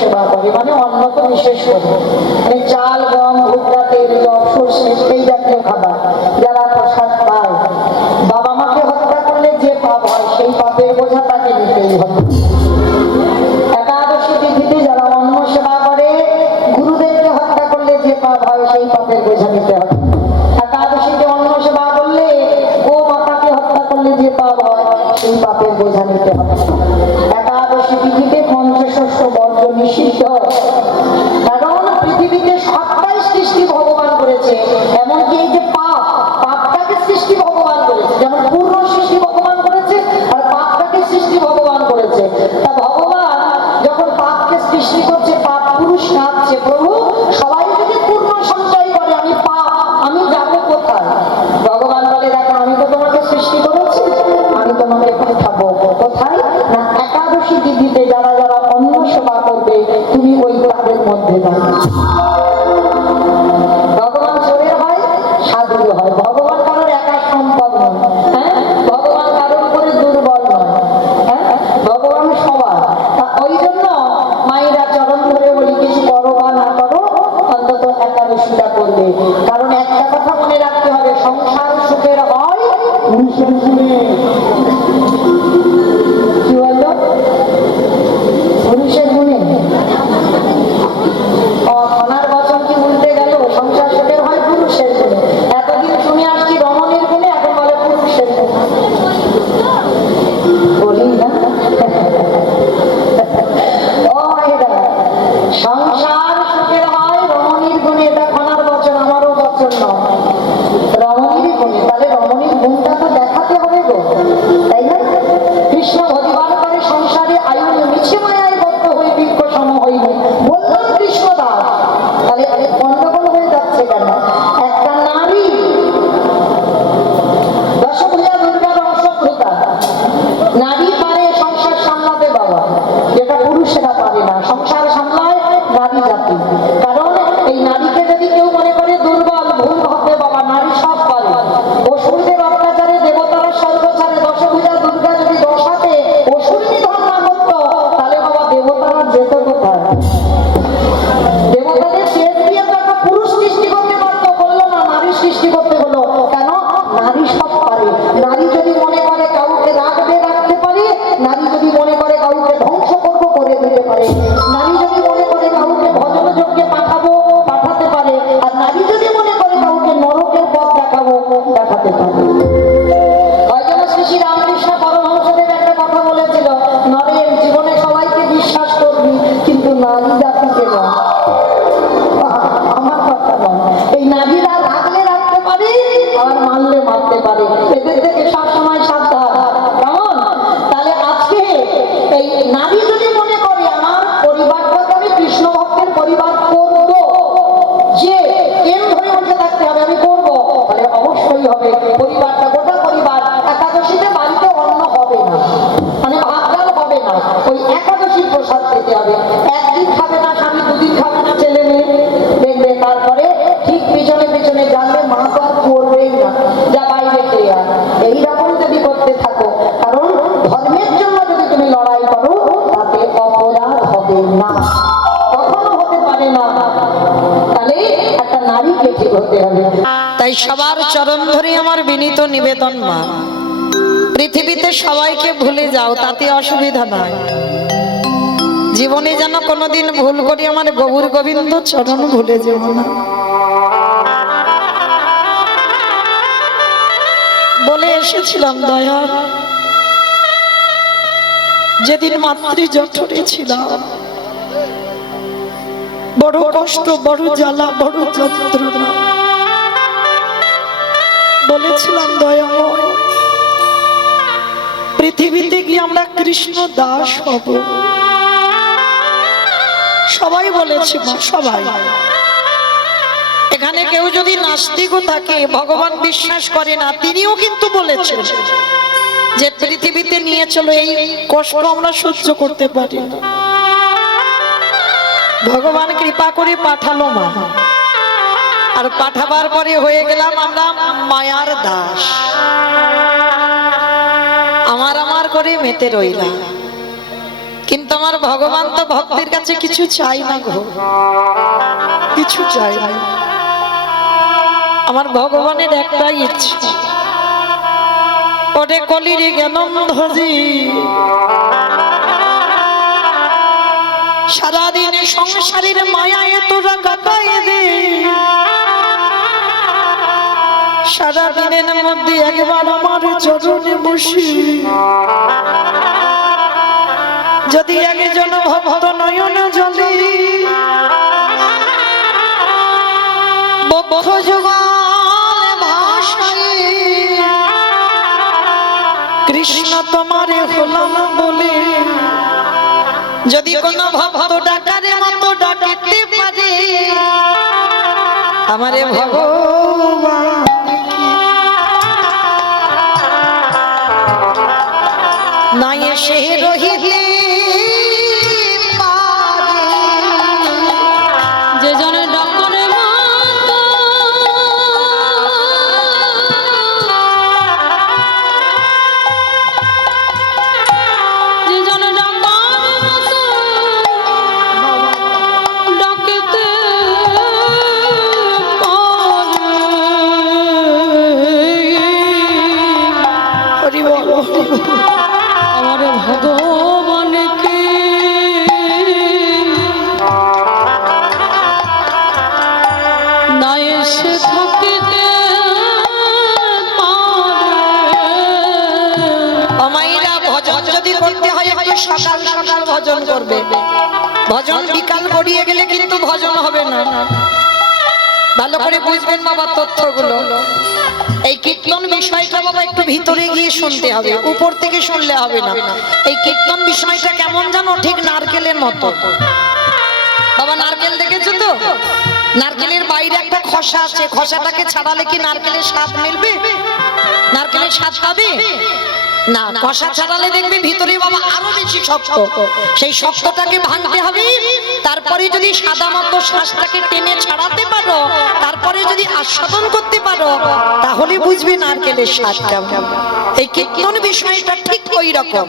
সেবা করে, মানে অন্ন তো বিশেষ করে, মানে চাল গম ভুট্টা তেল জল সর্ষে এই জাতীয় খাবার যারা প্রসাদ পায়, বাবা মাকে হত্যা করলে যে পাপ হয় সেই পাপের বোঝা তাকে নিতেই হবে। একাদশী তিথিতে যারা অন্ন সেবা করে, গুরুদেবকে হত্যা করলে যে পাপ হয় সেই পাপের বোঝা নিতে হবে। একাদশীতে অন্ন সেবা করলে, গো মাতাকে হত্যা করলে যে পাপ হয় সেই পাপের বোঝা নিতে হবে। একাদশী তিথিতে পঞ্চশস্য বর্জ্য নিষিদ্ধ, কারণ পৃথিবীতে সবটাই সৃষ্টি ভগবান করেছে, এমনকি এই যে পাপটাকে সৃষ্টি ভগবান করেছে, যেমন পূর্ণ সৃষ্টি ভগবান করেছে আর পাপটাকে সৃষ্টি ভগবান করেছে। তা ভগবান যখন পাপকে সৃষ্টি করছে, পাপ পুরুষ কাঁদছে, প্রভু সবাই যদি পূর্ণ সঞ্চয় করে, আমি পাপ, আমি যাবো কোথায়? ভগবান বলে, দেখো আমি তো তোমাকে সৃষ্টি করেছি, আমি তোমাকে পাঠাবো কোথায় না, একাদশী তিথিতে যারা যারা অন্ন সেবা করবে তুমি ওই তাদের মধ্যে দাও। ভগবান চোরের হয়, সাধুর হয়, ভগবান কারোর একা সম্পদ নয়, হ্যাঁ, ভগবান কারোর উপরে দুর্বল নয়, হ্যাঁ, ভগবান সবার। তা ওই জন্য মায়েরা চরণ ধরে বলি, কিছু করো বা না করো অন্তত একাদশীটা করবে। কারণ একটা কথা মনে রাখতে হবে, সংসার সুখের হয় পুরুষের গুণে। কি বললো? পুরুষের গুণে। খনার বচন কি উল্টে গেল? সংসার সুখের হয় পুরুষের গুণে। এতদিন শুনে আসছি রমণীর গুণে, এখন বলে পুরুষের গুণে। বলি না ও এরা, সংসার সুখের হয় রমণীর গুণে, এটা খনার বচন, আমারও বচন নয়, রমণীর গুণে। তাহলে রমণীর গুণটা তো দেখাতে হবে গো, তাই না? কৃষ্ণ ভগবান করে সংসারে আয়ু মিছে মায়ায় বদ্ধ হয়ে বৃক্ষ সম হইল, বললাম কৃষ্ণ দাস। তাহলে গন্ডগোল হয়ে যাচ্ছে কেন? একটা নারী দশভূজা দুর্গার অংশভূতা নারী পারে সংসার সামলাতে বাবা, যেটা পুরুষেরা পারে না। সংসার সামলায় নারী জাতি। কারণ এই নারীকে যদি কেউ মনে করে দুর্বল, ভুল হবে বাবা, নারী সব পারে। অসুরদের অত্যাচারে দেবতারা স্বর্গ ছাড়ে, দশভূজা দুর্গা যদি দশাতে অসুর নিধন না করতো, তাহলে বাবা দেবতারা যেত কোথায়? দেবতাদের শেষ দিয়ে তো একটা পুরুষ সৃষ্টি করতে পারতো, বললো না, নারী সৃষ্টি করতে হলো। কেন? নারী সব পারে। নারী যদি মনে করে কাউকে রাখবে, রাখতে পারে। নারী যদি মনে করে কাউকে ধ্বংস করবো, করে দিতে পারে। নারী যদি মনে করে কাউকে ভজন যজ্ঞে পাঠাবো, পাঠাতে পারে। আর নারী যদি মনে করে কাউকে নরকের পথ দেখাবো, দেখাতে পারে। ওই জন্য শ্রী শ্রী রামকৃষ্ণ পরমহংসদেব একটা কথা বলেছিল, নরের জীবনে সবাইকে বিশ্বাস করবি, কিন্তু নারী জাতিকে নয়। আমার কথা নয়, এই নারীরা রাখলে রাখতে পারে, আবার মানলে মারতে পারে, এদের থেকে সবসময় সাবধান। কেমন? তাহলে আজকে এই নারী যদি মনে করে আমার পরিবারটাকে আমি কৃষ্ণ ভক্তের পরিবার করবো, যে এম ধরে উঠে থাকতে হবে, আমি করবো, তাহলে অবশ্যই হবে। পরিবারটা, গোটা পরিবার একাদশীতে বাড়িতে অন্ন হবে না, মানে ভাত ডাল হবে না, ওই একাদশীর প্রসাদ খেতে হবে। একদিন খাবে না স্বামী, দুদিন খাবে না ছেলে মেয়ে, দেখবে তারপরে ঠিক পিছনে পিছনে জানবে মা তো আর করবেই না, যা বাইরে খেয়ে আয়। এইরকম যদি করতে থাকো, কারণ ধর্মের জন্য যদি তুমি লড়াই করো, তাতে অপরাধ হবে না, কখনো হতে পারে না। তাহলে একটা নারীকে ঠিক হতে হবে। তাই সবার চরণ ধরে আমার বিনীত নিবেদন, মা পৃথিবীতে সবাইকে ভুলে যাও, তাতে অসুবিধা নাই। জীবনে যেন কোনোদিন ভুল করি আমার গৌর গোবিন্দ চরণ ভুলে যাব না। বলে এসেছিলাম দয়া, যেদিন মাতৃ জঠরে ছিলাম, বড় কষ্ট, বড় জ্বালা, বড় যন্ত্রণা। বলেছিলাম দয়াময়, পৃথিবীতে গিয়ে আমরা কৃষ্ণ দাস হব। সবাই বলেছে মা, সবাই। এখানে কেউ যদি নাস্তিকও থাকে, ভগবান বিশ্বাস করে না, তিনিও কিন্তু বলেছেন যে পৃথিবীতে নিয়ে চলো, এই কষ্ট আমরা সহ্য করতে পারি না। ভগবান কৃপা করে পাঠালো মা, আর পাঠাবার পরে হয়ে গেলাম আমরা মায়ার দাস। আমার আমার করে মেতে রইলাম, কিন্তু আমার আমার ভগবান তো ভক্তের কাছে কিছু চাই না গো, কিছু চাই না। আমার ভগবানের একটাই ইচ্ছা, ওরে কলিরে জ্ঞানন্ধজি সারাদিনে সংসারের মায়ায় তোরা কাটায় দে, সারাদিনের মধ্যে একবার আমার চরণে বসি যদি একজন ভক্ত নয়ন জলে বক্ষ যুগল ভাষায় কৃষ্ণ তোমারে হলাম বলে, যদি কোন ভক্ত ডাকারে মতো ডাকতে পারে আমারে ভগবান নাই এসে রহিলে যে জন ডাকরে মতো, যে জন ডাকরে মতো ডাকতে পারে। হরি বল আমার ভগবানকে না এসে থাকিতে আমাইরা ভজন যদি করতে হয় একটু সকাল সকাল ভজন করবে, ভজন বিকাল গড়িয়ে গেলে কিন্তু ভজন হবে না। ভালো করে বুঝবেন বাবা তথ্যগুলো। এই কীর্তন বিষয়টা বাবা একটু ভিতরে গিয়ে শুনতে হবে, উপর থেকে শুনলে হবে না। এই কীর্তন বিষয়টা কেমন জানো, ঠিক নারকেলের মতো। বাবা নারকেল দেখেছো তো, নারকেলের বাইরে একটা খসা আছে, খসাটাকে ছাড়ালে কি নারকেলের স্বাদ মিলবে? নারকেলের স্বাদ পাবে না। খসা ছাড়ালে দেখবে ভিতরে বাবা আরো বেশি শক্ত, সেই শক্তটাকে ভাঙতে হবে। তারপরে যদি সাদা মতো শ্বাসটাকে টেনে ছাড়াতে পারো, তারপরে যদি আস্বাদন করতে পারো, তাহলে বুঝবে নারকেলের স্বাদ কেমন। এই কীর্তন বিষয়টা ঠিক ওই রকম,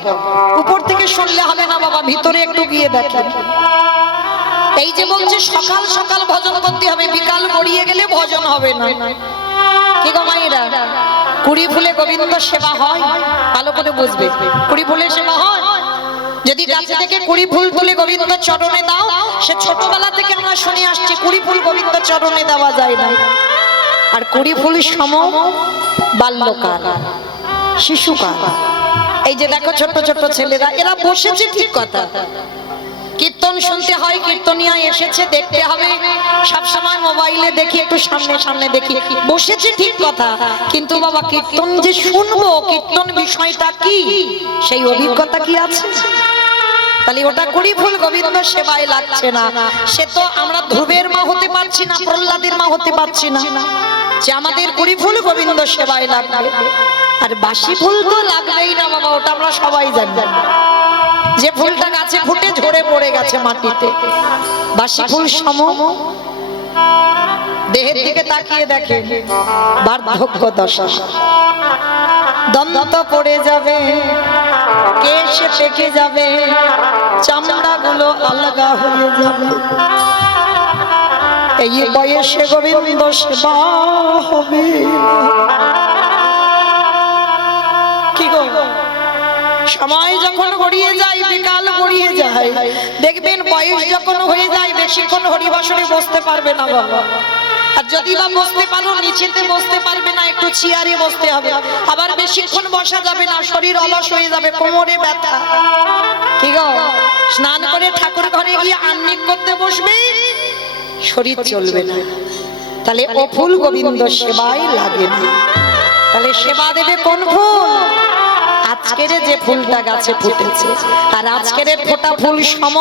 উপর থেকে শুনলে হবে না বাবা, ভিতরে একটু গিয়ে দেখেন। এই যে বলছে সকাল সকাল ভজন করতে হবে, বিকাল গড়িয়ে গেলে ভজন হবে না। কি গো মায়েরা, কুড়ি ফুলে গোবিন্দ সেবা হয়? ভালো করে বুঝবে, কুড়ি ফুলের সেবা হয়। যদি গাছে থেকে কুড়ি ফুল তুলে গোবিন্দ চরণে দাও, সে ছোটবেলা থেকে আমরা শুনে আসছি কুড়ি ফুল গোবিন্দ চরণে দেওয়া যায় না। আর কুড়ি ফুল সম বাল্যকাল, শিশুকাল। এই যে দেখো ছোট ছোট ছেলেরা, এরা বসেছে ঠিক কথা, কীর্তন শুনতে হয়, কীর্তনিয়া এসেছে, দেখতে হবে। সব সময় মোবাইলে দেখি, একটু সামনে সামনে দেখি, বসেছে ঠিক কথা, কিন্তু বাবা কীর্তন যে শুনবো, কীর্তন বিষয়টা কি, সেই অভিজ্ঞতা কি আছে? তাহলে ওটা কুড়ি ফুল গোবিন্দ সেবায় লাগছে না। সে তো আমরা ধ্রুবের মা হতে পারছি না, প্রহ্লাদের মা হতে পারছি না, যে আমাদের কুড়ি ফুল গোবিন্দ সেবায় লাগবে। আর বাসি ফুল তো লাগবেই না বাবা, ওটা আমরা সবাই জানি। যে ফুলটা গাছে ফুটে ঝরে পড়ে গেছে মাটিতে, বাসি ফুল সম। দেহের দিকে তাকিয়ে দেখে, বার্ধক্য দশা, দন্ত পড়ে যাবে, কেশ পেকে যাবে, চামড়া গুলো আলগা হয়ে যাবে। এই বয়সে গোবিন্দ সেবা হবে কি গো? সময় যখন গড়িয়ে যায়, বিকাল গড়িয়ে যায়, দেখবেন বয়স যখন হয়ে যায়, বেশিক্ষণ হরিবাসরে বসতে পারবে না বাবা। আর যদি বা বসতে পারো, নিচেতে বসতে পারবে না, একটু চেয়ারে বসতে হবে। আবার বেশিক্ষণ বসা যাবে না, শরীর অলস হয়ে যাবে, কোমরে ব্যথা। কি গো, স্নান করে ঠাকুর ঘরে গিয়ে আহ্নিক করতে বসবে, শরীর চলবে না। তাহলে ও ফুল গোবিন্দ সেবায় লাগে না। তাহলে সেবা দেবে কোন ফুল? আজকের যে ফুলটা গাছে ফুটেছে, আর আজকের ফোটা ফুল সম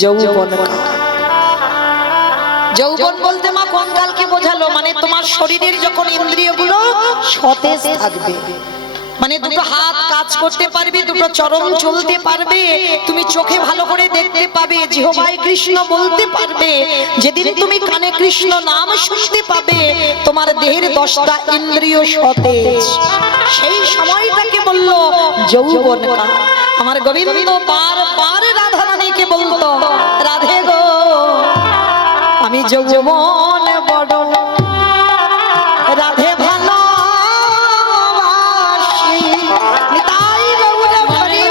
যৌবন। যৌবন বলতে মা কোন কালকে বোঝালো? মানে তোমার শরীরের যখন ইন্দ্রিয়গুলো সতেজ থাকবে, মানে দুটো হাত কাজ করতে পারবে, দুটো চরণ চলতে পারবে, তুমি চোখে ভালো করে দেখতে পাবে, জিহ্বায় কৃষ্ণ বলতে পারবে, যেদিন তুমি কানে কৃষ্ণ নাম শুনতে পাবে, তোমার দেহের 10টা ইন্দ্রিয় সতেজ, সেই সময়টাকে বললো যৌবন কাল। আমার গোবিন্দ বারবার রাধা রানীকে বলতো, রাধে গো আমি যৌবন বড় রাধে ভালোবাসি, নিতাই গৌর হরি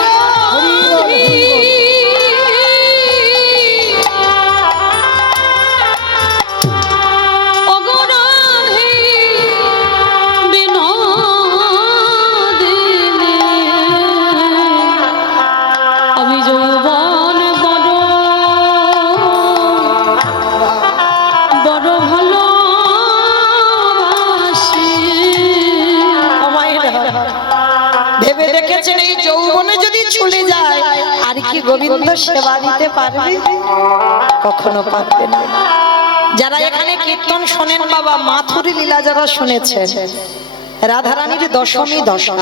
এই যৌবনে যদি চলে যায় আর কি গোবিন্দ সেবা দিতে পারবে? কখনো পারবে না। যারা এখানে কীর্তন শোনেন বাবা, মাথুরী লীলা যারা শুনেছেন, রাধারানীর দশমী দশা,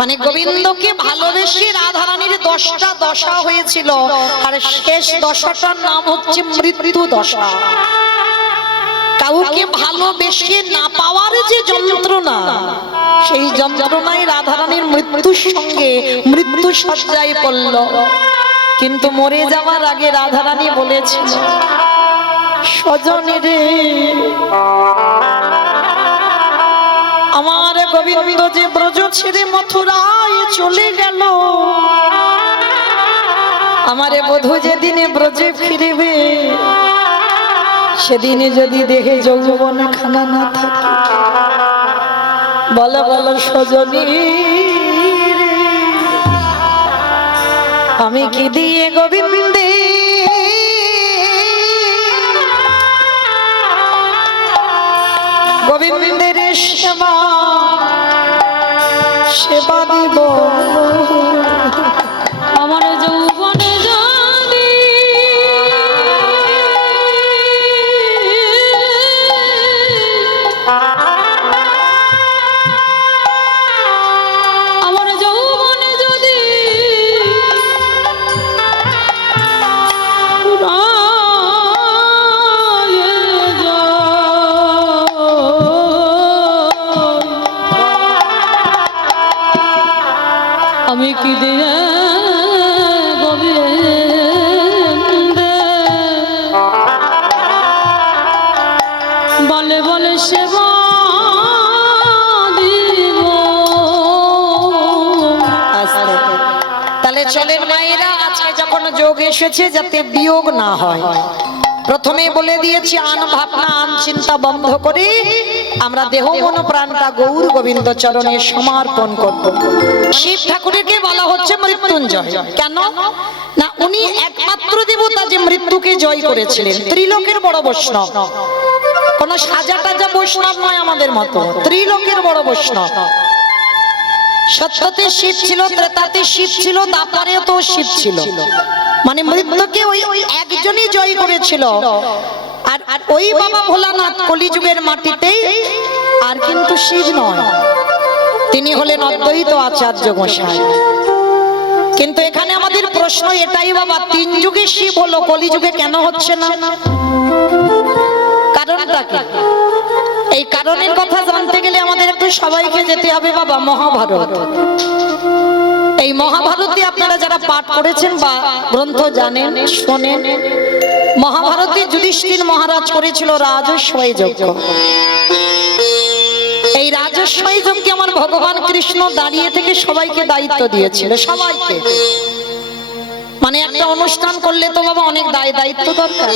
মানে গোবিন্দকে ভালোবেসে রাধারানীর 10টা দশা হয়েছিল, আর শেষ দশাটার নাম হচ্ছে মৃত্যু দশা। কাউকে ভালোবেসে না পাওয়ার যে যন্ত্রণা, সেই যন্ত্রণায় রাধারানীর মৃত্যুর সঙ্গে মৃত্যু সজ্জায় পড়ল। কিন্তু মরে যাওয়ার আগে রাধারানী বলেছিল, স্বজনে রে আমার গোবিন্দ যে ব্রজ ছেড়ে মথুরায় চলে গেল, আমারে বধূ যেদিনে ব্রজে ফিরবে, সেদিনে যদি দেহে যৌবন খানা না থাকে, বলো বলো সজনী আমি কি দিয়ে গোবিন্দে গোবিন্দের সেবা সেবা দিব, আমার যৌবনে জানি আমার যৌবনে যদি আমি কি দিয়ে গোবিন্দে বলে বলে সেবা দিব। তাহলে চলেন মায়েরা, আজকে যখন যোগ এসেছে যাতে বিয়োগ না হয়, প্রথমে বলে দিয়েছি আন ভাবনা আন চিন্তা বন্ধ করে আমরা দেহ মন প্রাণটা গৌর গোবিন্দ চরণে সমর্পণ করব। শিব ঠাকুরকে বলা হচ্ছে মৃত্যুঞ্জয়। কেন না, উনি একমাত্র দেবতা যে মৃত্যুকে জয় করেছিলেন, ত্রিলোকের বড় বৈষ্ণব, কোন সাজা টাজা বৈষ্ণব নয় আমাদের মতো, ত্রিলোকের বড় বৈষ্ণব। সত্যতে শিব ছিল, ত্রেতাতে শিব ছিল, দ্বাপরেও তো শিব ছিল, মানে মৃত্যুকে ওই একজনই জয় করেছিল। আর ওই বাবা ভোলানাথ কলিযুগের মাটিতেই, আর কিন্তু শিব নয়, তিনি হলেন অদ্বৈত আচার্য গোসাই। কিন্তু এখানে আমাদের প্রশ্ন এটাই বাবা, 3 যুগে শিব হলো, কলিযুগে কেন হচ্ছে না? কারণটা কি? এই কারণের কথা জানতে গেলে আমাদের একটু সবাইকে যেতে হবে বাবা মহাভারত। এই মহাভারতে আপনারা যারা পাঠ করেছেন বা গ্রন্থ জানেন শোনেন, মহাভারতে যুধিষ্ঠির মহারাজ করেছিল রাজস্বয় যজ্ঞ। এই রাজস্বয় যজ্ঞে আমার ভগবান কৃষ্ণ দাঁড়িয়ে থেকে সবাইকে দায়িত্ব দিয়েছিল, সবাইকে। মানে একটা অনুষ্ঠান করলে তো বাবা অনেক দায়িত্ব দরকার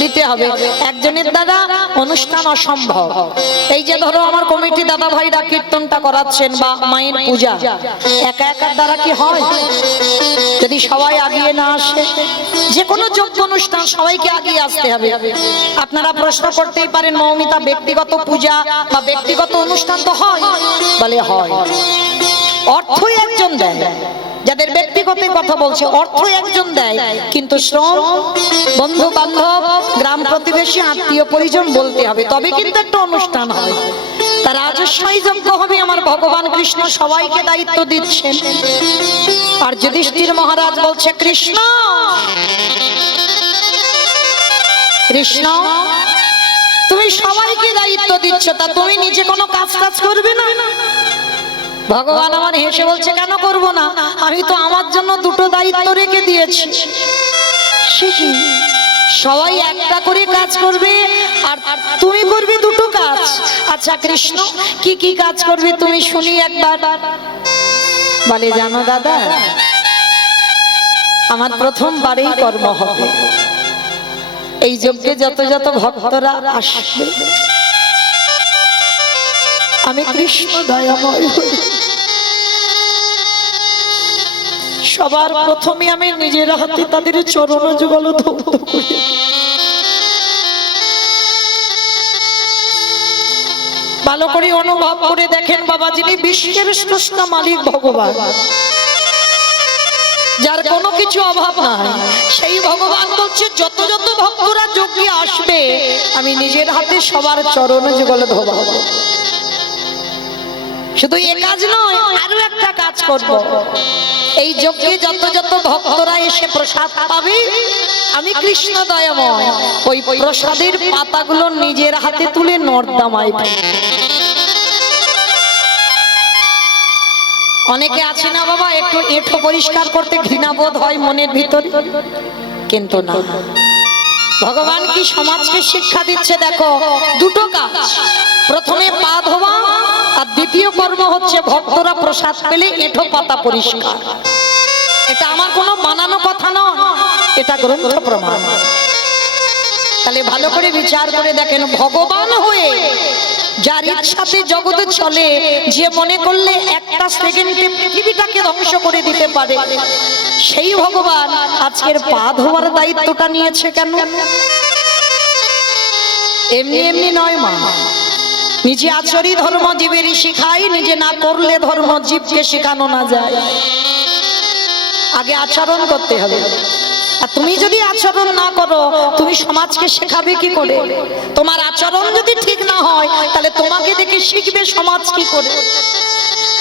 দিতে হবে, একজনের দ্বারা অনুষ্ঠান অসম্ভব। এই যে ধরো আমার কমিটি দাদা ভাইরা কীর্তনটা করাচ্ছেন বা মায়ের পূজা, একা একার দ্বারা কি হয়? যদি সবাই আগিয়ে না আসে, যে কোনো যোগ্য অনুষ্ঠান সবাইকে আগিয়ে আসতে হবে। আপনারা প্রশ্ন করতেই পারেন, মৌমিতা ব্যক্তিগত পূজা বা ব্যক্তিগত অনুষ্ঠান তো হয়, বলে হয়, অর্থই একজন দেয়। যাদের ব্যক্তিগত কথা বলছে, অর্থ একজন দেয়, কিন্তু শ্রম বন্ধু বান্ধব গ্রাম প্রতিবেশী আত্মীয় পরিজন বলতে হবে, তবে কিন্তু একটা অনুষ্ঠান হয়। তার রাজস্বই যজ্ঞ হবে, আমার ভগবান কৃষ্ণ সবাইকে দায়িত্ব দিচ্ছেন। আর যুধিষ্ঠির মহারাজ বলছে, কৃষ্ণ কৃষ্ণ তুমি সবাইকে দায়িত্ব দিচ্ছ, তা তুমি নিজে কোনো কাজ করবে না? ভগবান আমার হেসে বলছে কেন করব না, আমি তো আমার জন্য দুটো দায়িত্ব রেখে দিয়েছি। সবাই একটা করে কাজ করবে আর তুমি করবে দুটো কাজ। আচ্ছা কৃষ্ণ কি কি কাজ করবে তুমি শুনি একবার। বলে জানো দাদা, আমার প্রথমবারেই কর্ম হবে। এই যজ্ঞে যত যত ভক্তরা আসবে আমি কৃষ্ণ দয়াময় হই, সবার প্রথমে আমি নিজের হাতে তাদের চরণ যুগল ধৌত করি। ভালো করে অনুভব করে দেখেন বাবা, যিনি বিশ্বের স্রষ্টা মালিক ভগবান, যার কোনো কিছু অভাব নাই, সেই ভগবান বলছে যত যত ভক্তরা যজ্ঞে আসবে আমি নিজের হাতে সবার চরণ যুগল ধোবাবো। শুধু এ কাজ নয়, আরো একটা কাজ করব। এই যজ্ঞে যত যত ভক্তরা এসে প্রসাদ পাবে আমি কৃষ্ণ দয়াময় ওই প্রসাদের পাতাগুলো নিজের হাতে তুলে নর্দমায় ফেলবো। অনেকে আছে না বাবা, একটু এঁঠো পরিষ্কার করতে ঘৃণাবোধ হয় মনের ভিতরে, কিন্তু না, ভগবান কি সমাজকে শিক্ষা দিচ্ছে দেখো, দুটো কাজ। প্রথমে পা ধোয়া আর দ্বিতীয় কর্ম হচ্ছে ভক্তরা প্রসাদ পেলে এঁঠো পাতা পরিষ্কার। এটা আমার কোনো বানানো কথা নয়, এটা গ্রন্থ প্রমাণ। তাহলে ভালো করে বিচার করে দেখেন, ভগবান হয়ে যার ইচ্ছাতে জগতে চলে, যে মনে করলে একটা সেকেন্ডে পৃথিবীটাকে ধ্বংস করে দিতে পারে, সেই ভগবান আজকের পা ধোয়ার দায়িত্বটা নিয়েছে কেন? এমনি এমনি নয় মা, নিজে আচরি ধর্ম জীবেরই শিখাই, নিজে না করলে ধর্ম জীবকে শেখানো না যায়। আগে আচরণ করতে হবে, আর তুমি যদি আচরণ না করো তুমি সমাজকে শেখাবে কি করে? তোমার আচরণ যদি ঠিক না হয় তাহলে তোমাকে দেখে শিখবে সমাজ কি করে?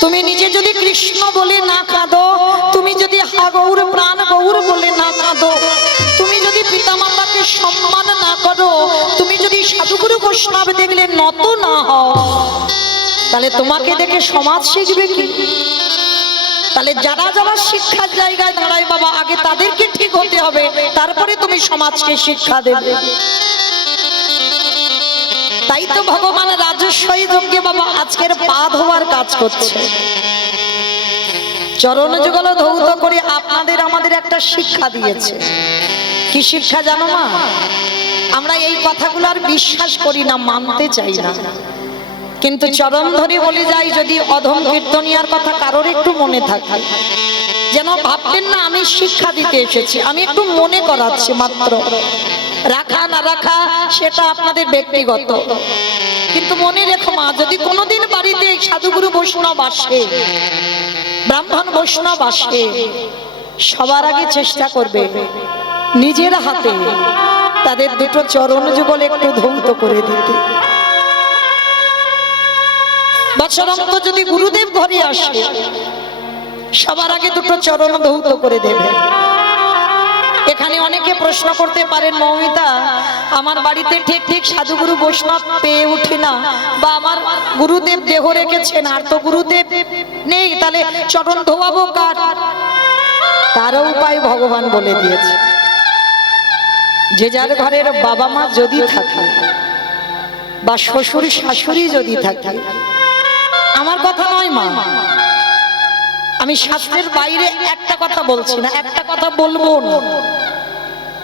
তুমি নিজে যদি কৃষ্ণ বলে না কাঁদো, তুমি যদি হা গৌর প্রাণ গৌর বলে না কাঁদো, তুমি যদি পিতামাতাকে সম্মান না করো, তুমি যদি সাধুগুরু বৈষ্ণব দেখলে নত না হও, তাহলে তোমাকে দেখে সমাজ শিখবে কি? তাহলে যারা যারা শিক্ষার জায়গায় দাঁড়ায় বাবা, আগে তাদেরকে ঠিক হতে হবে, তারপরে তুমি সমাজকে শিক্ষা দেবে। তাই তো ভগবান রাজস্বই যজ্ঞে বাবা আজকের পা ধোয়ার কাজ করছে। চরণ যুগল ধৌত করে আপনাদের আমাদের একটা শিক্ষা দিয়েছে। কি শিক্ষা জানো মা? আমরা এই কথাগুলো আর বিশ্বাস করি না, মানতে চাই না, কিন্তু চরণ ধরে বলে যাই, যদি অধম কীর্তনিয়ার কথা কারোর একটু মনে থাকে, যেন ভাববেন না আমি শিক্ষা দিতে এসেছি, আমি একটু মনে করাচ্ছি মাত্র। রাখা না রাখা সেটা আপনাদের ব্যক্তিগত, কিন্তু মনে রেখো মা, যদি কোনোদিন বাড়িতে সাধুগুরু বৈষ্ণব আসে, ব্রাহ্মণ বৈষ্ণব আসে, সবার আগে চেষ্টা করবে নিজের হাতে তাদের দুটো চরণ যুগল একটু ধৌত করে দিতে। বছরন্ত যদি গুরুদেব ঘরে আসে, সবার আগে দুটো চরণ ধৌত করে দেবে। এখানে অনেকে প্রশ্ন করতে পারেন, মৌমিতা আমার বাড়িতে ঠিক ঠিক সাধুগুরু বৈষ্ণব পেয়ে উঠি না, বা আমার গুরুদেব দেহ রেখেছেন আর তো গুরুদেব নেই, তাহলে চরণ ধোয়াবো কার? তারও উপায় ভগবান বলে দিয়েছে। যে যার ঘরের বাবা মা যদি থাকে বা শ্বশুর শাশুড়ি যদি থাকে, আমার কথা নয় মা, আমি শাস্ত্রের বাইরে একটা কথা বলছি না, একটা কথা বলবো না,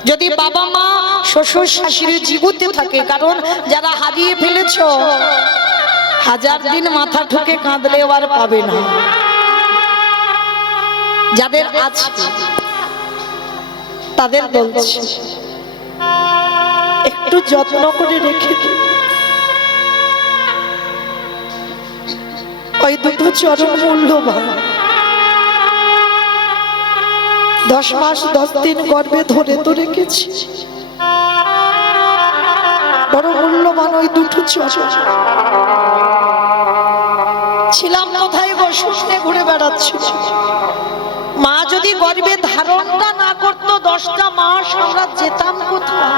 যদি বাবা মা শ্বশুর শাশুড়ি জীবিত থাকে, কারণ যারা হারিয়ে ফেলেছ হাজার দিন মাথা ঠুকে কাঁদলেও আর পাবে না, যাদের আছে তাদের বলছি একটু যত্ন করে রেখে দিন ওই দুটো চরণ মূল্যবান। 10 মাস 10 দিন গর্ভে ধরে তো রেখেছি, বড় মূল্যবান ওই দুটো চরণ। ছিলাম কোথায় গো? শুনে ঘুরে বেড়াচ্ছি। মা যদি গর্ভে ধারণটা না করতো 10টা মাস, আমরা যেতাম কোথায়?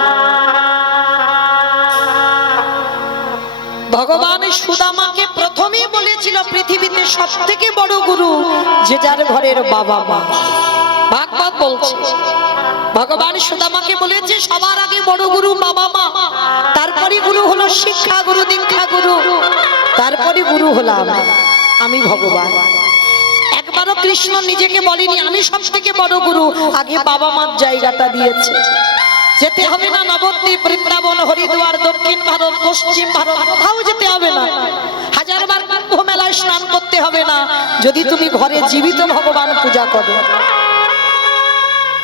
ভগবান সুদামাকে প্রথমেই বলেছে বলেছিল পৃথিবীতে সব থেকে বড় গুরু যে যার ঘরের বাবা মা। ভাগবত বলছে, ভগবান সুদামাকে বলেছে সবার আগে বড় গুরু বাবা মা, তারপরে গুরু হলো শিক্ষা গুরু, দীক্ষা গুরু, তারপরে গুরু হলাম আমি ভগবান। একবারও কৃষ্ণ নিজেকে বলেনি আমি সব থেকে বড় গুরু, আগে বাবা মার জায়গাটা দিয়েছে। যেতে হবে না নবদ্বীপ, বৃন্দাবন, হরিদ্বার, দক্ষিণ ভারত, পশ্চিম ভারত, কোথাও যেতে হবে না। হাজারবার কুম্ভ মেলায় স্নান করতে হবে না, যদি তুমি ঘরে জীবিত ভগবান পূজা করো।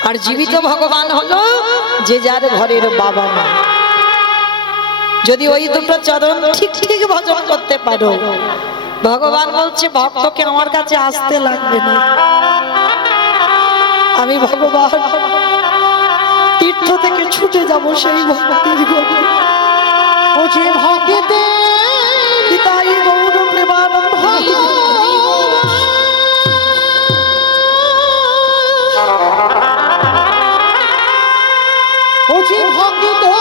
আর জীবিত ভগবান হলো যে যার ঘরের বাবা মা। যদি ওই দুটো চরণ ঠিক ঠিক ভজন করতে পারো, ভগবান বলছে ভক্তকে আমার কাছে আসতে লাগবে না, আমি ভগবান তীর্থ থেকে ছুটে যাব সেই ভক্তির গতি। ও যে ভক্তিতে পিতাই গৌর প্রেমানন্দ, ও যে ভক্তিতে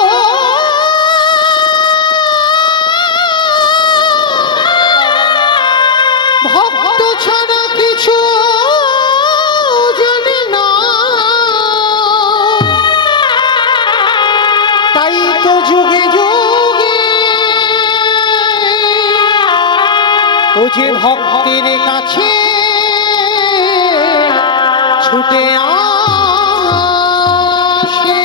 ভক্ত ছাড়া কিছু জানি না, তাই তো যুগে যুগে ও যে ভক্তের কাছে ছুটে আসে।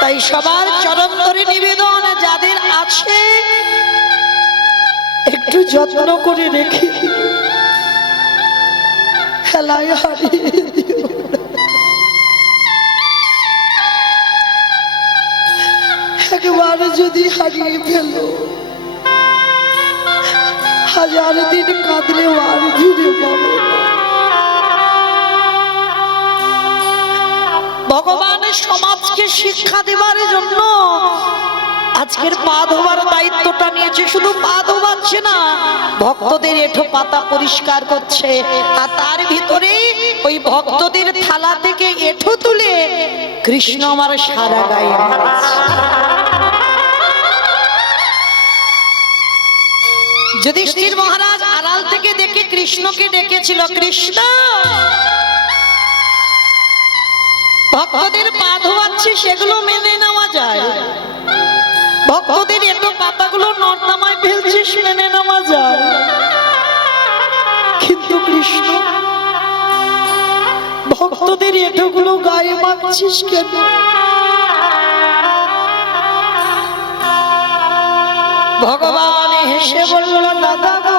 তাই সবার চরণ ধরে নিবেদন, যাদের আছে একটু যত্ন করে রেখে খেলায় হারিয়ে দিও। একবার যদি হারিয়ে ফেলো, হাজার দিন কাঁদলেও আর ফিরে পাবে না। ভগবানের সমাজকে শিক্ষা দেবার জন্য আজকের পা ধোবার দায়িত্বটা নিয়েছে। শুধু পা ধোবাচ্ছে না, ভক্তদের এঁঠো পাতা পরিষ্কার করছে, আর তার ভিতরে ওই ভক্তদের থালা থেকে এঁঠো তুলে কৃষ্ণ আমার সারা গায়ে মারছে। যুধিষ্ঠির মহারাজ আড়াল থেকে দেখে কৃষ্ণকে ডেকেছিল, কৃষ্ণ ভক্তদের পা ধোয়াচ্ছে, সেগুলো মেনে নেওয়া যায়, ভক্তদের এঁটো পাতাগুলো নর্দমায় ফেলছিস মেনে নেওয়া যায়, কিন্তু কৃষ্ণ ভক্তদের এঁটোগুলো গায়ে মাখছিস কেন? ভগবান হেসে বলল, দাদা গো,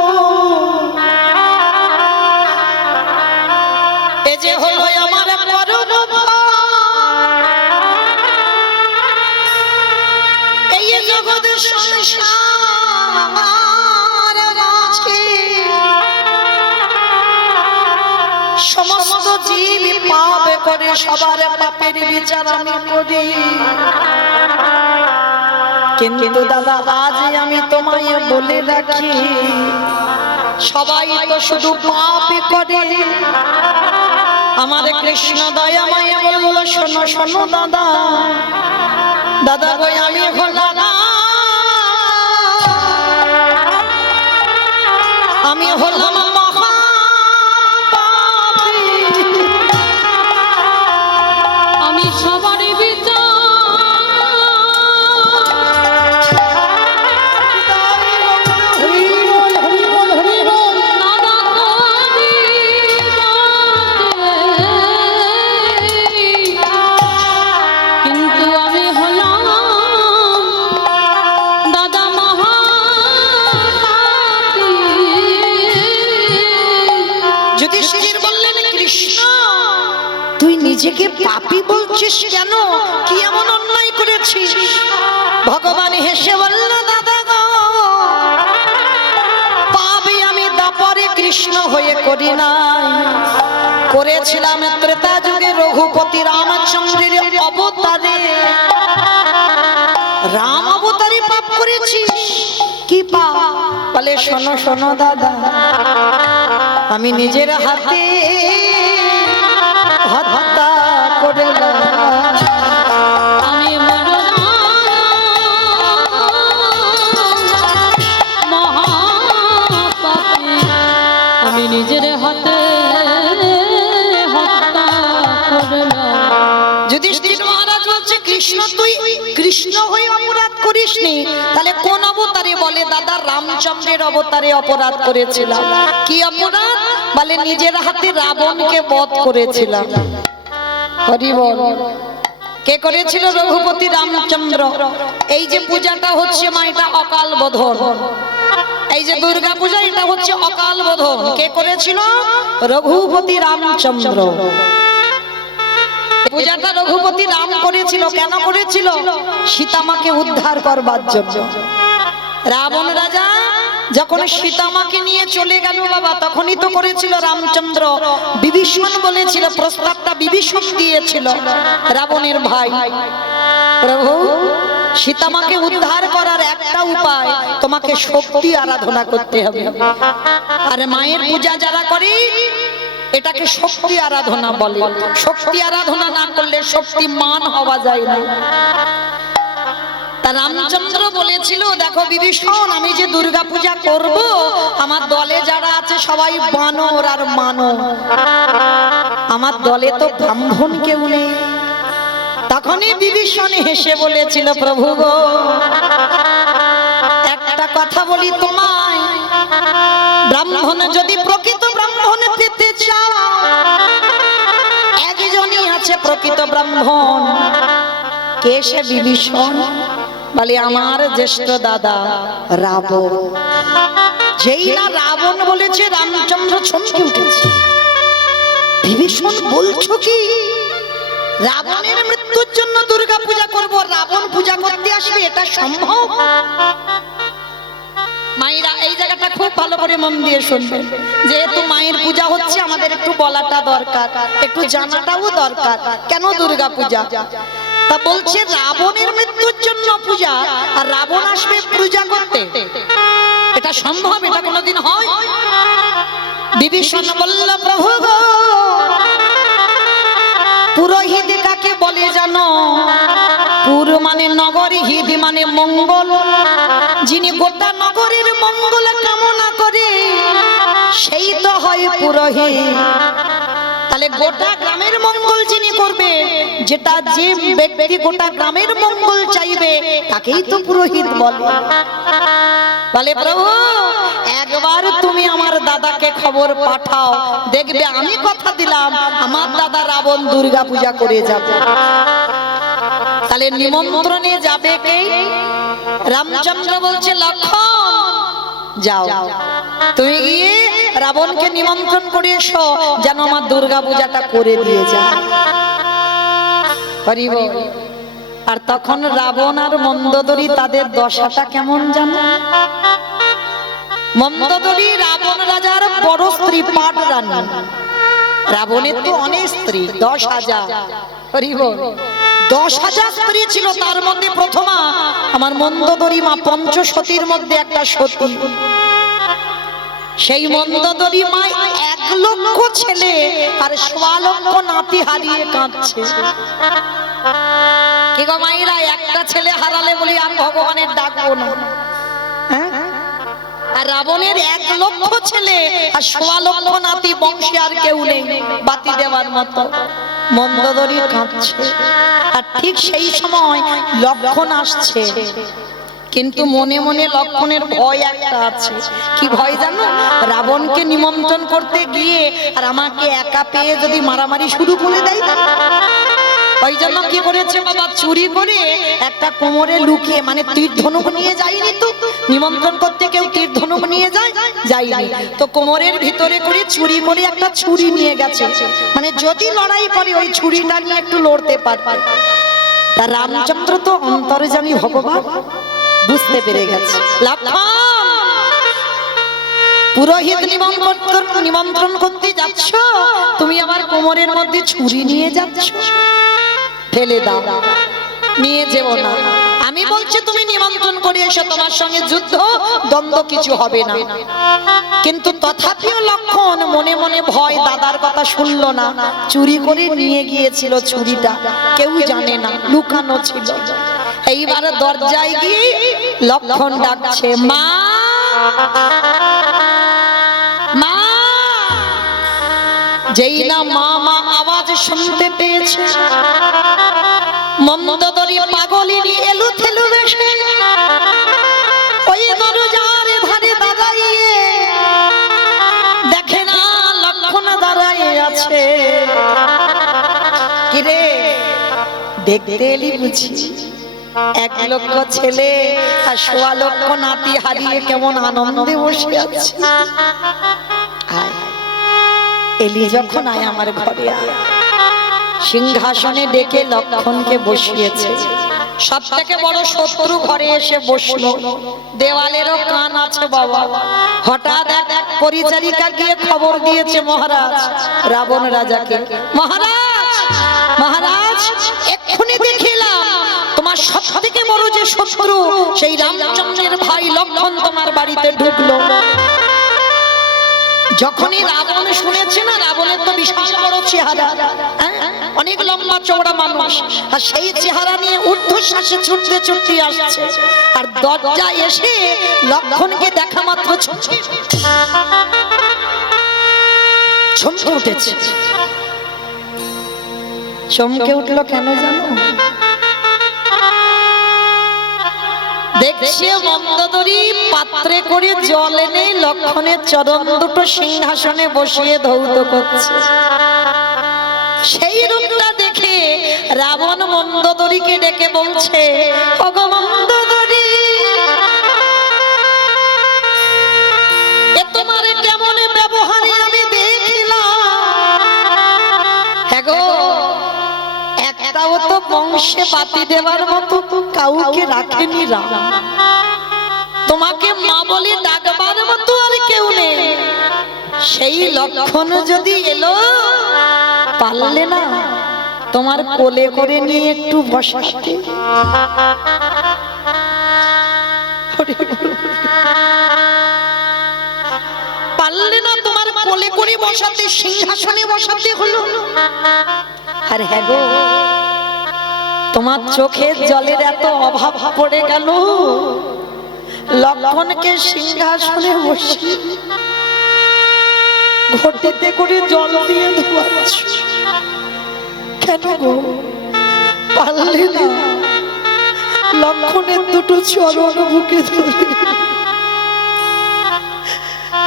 এ যে হলো আমার পরম এই জগৎ সংসার মাঝে সমস্ত জীব পাপ করে, সবার পাপের বিচার আমি করি, কিন্তু দাদা আজ আমি তোমায় বলে রাখি, সবাই তো শুধু পাপ করে। আমার কৃষ্ণ দয়া মায়া বলল, শোনো শোনো দাদা, দাদা গো আমি হলাম না, আমি হলাম মহা পাপী, আমি সবারই বিচার নিজেকে পাপী বলছিস কেন? কি এমন অন্যায় করেছিস? ভগবান হেসে বলল, দাদা গো, পাপী আমি দাপরে কৃষ্ণ হয়ে করি নাই, করেছিলাম ত্রেতা যুগে রঘুপতি রামচন্দ্রের অবতারে। রাম অবতারে পাপ করেছিস, কি পাপ? বলে শোনো শোনো দাদা, আমি নিজের হাতে হত্যা করে আমি তুই কৃষ্ণ হয়ে অপরাধ করিসনি, তাহলে কোন অবতারে? বলে দাদা রামচন্দ্রের অবতারে অপরাধ করেছিলাম। কি অপরাধ? বলে নিজের হাতে রাবণকে বধ করেছিলাম। হরি বল। কে করেছিল? রঘুপতি রামচন্দ্র। এই যে পূজাটা হচ্ছে মা, এটা অকাল বোধন। এই যে দুর্গা পূজা, এটা হচ্ছে অকাল বোধন। কে করেছিল? রঘুপতি রামচন্দ্র। পূজাটা রঘুপতি রাম করেছিল। কেন করেছিল? সীতামাকে উদ্ধার করবার জন্য। রাবণ রাজা যখন সীতামাকে নিয়ে চলে গেল বাবা, তখনই তো করেছিল রামচন্দ্র। বিভীষণ বলেছিল, প্রস্তাবটা বিভীষণ দিয়েছিল, রাবণের ভাই। প্রভু, সীতামাকে উদ্ধার করার একটা উপায়, তোমাকে শক্তি আরাধনা করতে হবে। আর মায়ের পূজা যারা করে এটাকে শক্তি আরাধনা বলে। শক্তি আরাধনা না করলে শক্তিমান হওয়া যায় না। তা রামচন্দ্র বলেছিল, দেখো বিভীষণ, আমি যে দুর্গা পূজা করব, আমার দলে যারা আছে সবাই বানর আর মানব, আমার দলে তো ব্রাহ্মণ কেউ নেই। তখনই বিভীষণ হেসে বলেছিল, প্রভু গো, একটা কথা বলি তোমায়, ব্রাহ্মণ যদি প্রকৃত ব্রাহ্মণ পেতে চাও, একজনই আছে প্রকৃত ব্রাহ্মণ। কে সে? বিভীষণ। বলে আমার জ্যেষ্ঠ দাদা রাবণ। যেই না রাবণ বলেছে, রামচন্দ্র চমকে উঠেছে। বিভীষণ বলছো কি? রাবণের মৃত্যুর জন্য দুর্গা পূজা করব, রাবণ পূজা করতে আসবে, এটা সম্ভব? মায়েরা এই জায়গাটা খুব ভালো করে মন দিয়ে শুনবেন। যেহেতু মায়ের পূজা হচ্ছে, আমাদের একটু বলাটা দরকার, একটু জানাটাও দরকার। কেন দুর্গা পূজা? তা বলছে রাবণের মৃত্যুর জন্য পূজা, আর রাবণ আসবে পূজা করতে, এটা সম্ভব? এটা কোনোদিন হয়? বিভীষণ বলল, প্রভু গো, পুরোহিত কাকে বলে জানো? পুর মানে নগর, হিত মানে মঙ্গল। যিনি গোটা নগরের মঙ্গল কামনা করে সেই তো হয় পুরোহিত। তাহলে গোটা গ্রামের মঙ্গল যিনি করবে, যেটা যে ব্যক্তি গোটা গ্রামের মঙ্গল চাইবে, তাকেই তো পুরোহিত বলে। বলে প্রভু, একবার তুমি আমার দাদাকে খবর পাঠাও, দেখবে আমি কথা দিলাম আমার দাদা রাবণ দুর্গা পূজা করে যাবে। তাহলে নিমন্ত্রণে যাবে কে? রামচন্দ্র বলছে, লক্ষণ যাও, তুমি গিয়ে রাবণকে নিমন্ত্রণ করে এসো, যেন আমার দুর্গা পূজাটা করে দিয়ে যায়। হরি বল। আর তখন রাবণ আর মন্দোদরী, তাদের দশাটা কেমন জানো? মন্দোদরী রাবণ রাজার বড় স্ত্রী, পাট রানী। রাবণের তো অনেক স্ত্রী, 10,000। হরি বল। 10,000 স্ত্রী ছিল, তার মধ্যে প্রথমা আমার মন্দোদরী মা, পঞ্চসতীর মধ্যে একটা সতী। সেই মন্দোদরী মা 1 লক্ষ ছেলে আর 1.25 লক্ষ নাতি হারিয়ে কাঁদছে। কি গো মাইরা, একটা ছেলে হারালে বলি আর ভগবানের ডাকবো না? আর রাবণের 1 লক্ষ ছেলে আর 1.25 লক্ষ নাতি, বংশে আর কেউ নেই বাতি দেওয়ার মতো। মন্দোদরী কাঁদছে। আর ঠিক সেই সময় লক্ষণ আসছে, কিন্তু মনে মনে লক্ষণের ভয় একটা আছে। কি ভয় জানো? রাবণকে নিমন্ত্রণ করতে গিয়ে আর আমাকে একা পেয়ে যদি মারামারি শুরু করে দেয়। ওই জন্য কি করেছে বাবা, চুরি করে একটা কোমরে লুকিয়ে, মানে তীর ধনুক নিয়ে যায়নি তো, নিমন্ত্রণ করতে কেউ তীর ধনুক নিয়ে যায়? যায়নি তো, কোমরের ভিতরে করে চুরি করে একটা ছুরি নিয়ে গেছে, মানে যদি লড়াই করে ওই ছুরিটা নিয়ে একটু লড়তে পারবে। তা রামচন্দ্র তো অন্তর্যামী ভগবান, বুঝতে পেরে গেছে। পুরোহিত নিমন্ত্রণ করতে যাচ্ছ, তুমি আমার কোমরের মধ্যে ছুরি নিয়ে যাচ্ছ, ফেলে দাও, নিয়ে যেও না। আমি বলছি তুমি নিমন্ত্রণ করে এসো, তোমার সঙ্গে যুদ্ধ দ্বন্দ্ব কিছু হবে না। কিন্তু তথাপিও লক্ষণ মনে মনে ভয়, দাদার কথা শুনলো না, চুরি করে নিয়ে গিয়েছিল ছুরিটা, কেউ জানে না, লুকানো ছিল। এইবার দরজায় গিয়ে লক্ষণ ডাকছে, মা মা। যেই না মা মা আওয়াজ শুনতে পেয়েছে, মন্দোদরি পাগলিনী এলু থেলু বেশে ওই দরজার ধারে দাঁড়াইয়ে দেখে না লক্ষণ দাঁড়াইয়ে আছে। কিরে দেখতে এলি বুঝি? 1 লক্ষ ছেলে আর 1.25 লক্ষ নাতি হারিয়ে কেমন আনন্দে বসে আছে। আয় এলি যখন, আয় আমার ঘরে আয়। সিংহাসনে ডেকে লক্ষণকে বসিয়েছে। সব থেকে বড় শত্রু ঘরে এসে বসলো। দেওয়ালেরও কান আছে বাবা। হঠাৎ এক পরিচারিকা গিয়ে খবর দিয়েছে মহারাজ, রাবণ রাজাকে, মহারাজ মহারাজ এক্ষুনি দেখিলাম তোমার সব থেকে বড় যে শত্রু সেই রামচন্দ্রের ভাই লক্ষণ তোমার বাড়িতে ঢুকলো। যখনই রাবণ শুনেছে না, রাবণের তো বিশাল বড় চেহারা, অনেক লম্বা চওড়া মানুষ, আর সেই চেহারা নিয়ে ঊর্ধ্বশ্বাসে ছুটতে ছুটতে আসছে। আর দরজা এসে লক্ষণকে দেখা মাত্র চমকে উঠেছে। চমকে উঠলো কেন জানো? দেখছে মন্দোদরি পাত্রে করে জল এনে লক্ষণের চরণ দুটো সিংহাসনে বসিয়ে ধৌত করছে। সেই রূপটা দেখে রাবণ মন্দোদরিকে ডেকে বলছে, ওগো মন্দোদরি, এ তোমার কেমন ব্যবহারে আমি দেখলাম। হ্যাঁ গো, একটাও তো বংশে বাতি দেওয়ার মতো কাউকে রাখেনি রাম। তোমাকে মা বলে ডাকবার মতো আর কেউ নেই। সেই লক্ষণ যদি এলো, পারলে না তোমার কোলে করে নিয়ে একটু বসাতে। পারলে না তোমার কোলে করে বসাতে, সিংহাসনে বসাতে হলো। আর হ্যাঁ গো, তোমার চোখের জলের এত অভাব পড়ে গেল, লক্ষণকে সিংহাসনে বসিয়ে ঘটিতে করে জল দিয়ে ধোয়াচ্ছ কেন গো? পারলে না লক্ষণের দুটো চরণ বুকে ধরে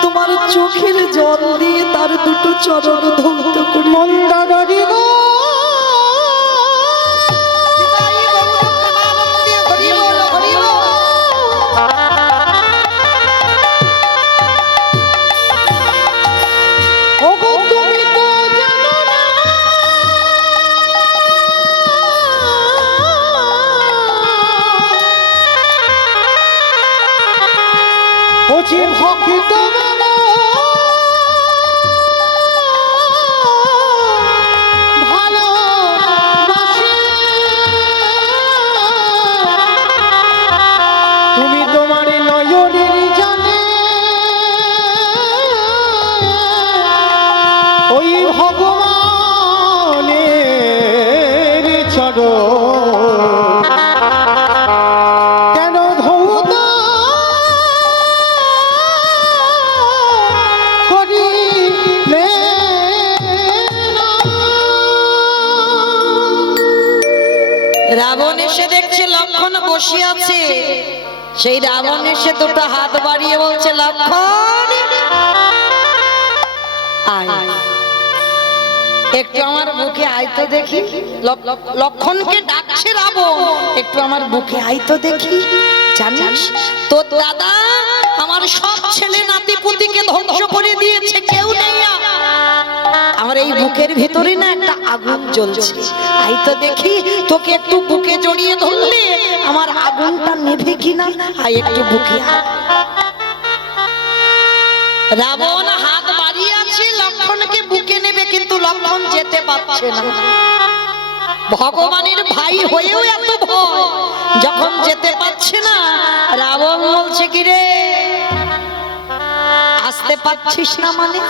তোমার চোখের জল দিয়ে তার দুটো চরণ ধৌত করে। মন্দোদরি গো, রাবণ এসে দেখছে লক্ষণ বসে আছে। সেই রাবণ এসে দুটো হাত বাড়িয়ে বলছে, লক্ষণ আয়, একটু আমার বুকে আয় তো দেখি। লক্ষণকে ডাকছে রাবণ, একটু আমার বুকে আয় তো দেখি। জানিস তোর দাদা আমার সব ছেলে নাতি পুতিকে ধ্বংস করে দিয়েছে, কেউ নেই। আমার এই বুকের ভিতরে না একটা আগুন জ্বলছে, আই তো দেখি। তোকে একটু বুকে জড়িয়ে ধরলে আমার আগুনটা নেভে কিনা, আয় একটু বুকে। রাবণ হাত বাড়িয়ে আছে লক্ষণকে বুকে নেবে, কিন্তু লক্ষণ যেতে পারছে না। ভগবানের ভাই হয়েও এত ভয়, যখন যেতে পারছে না রাবণ বলছে, কি রে আসতে পারছিস না মানে?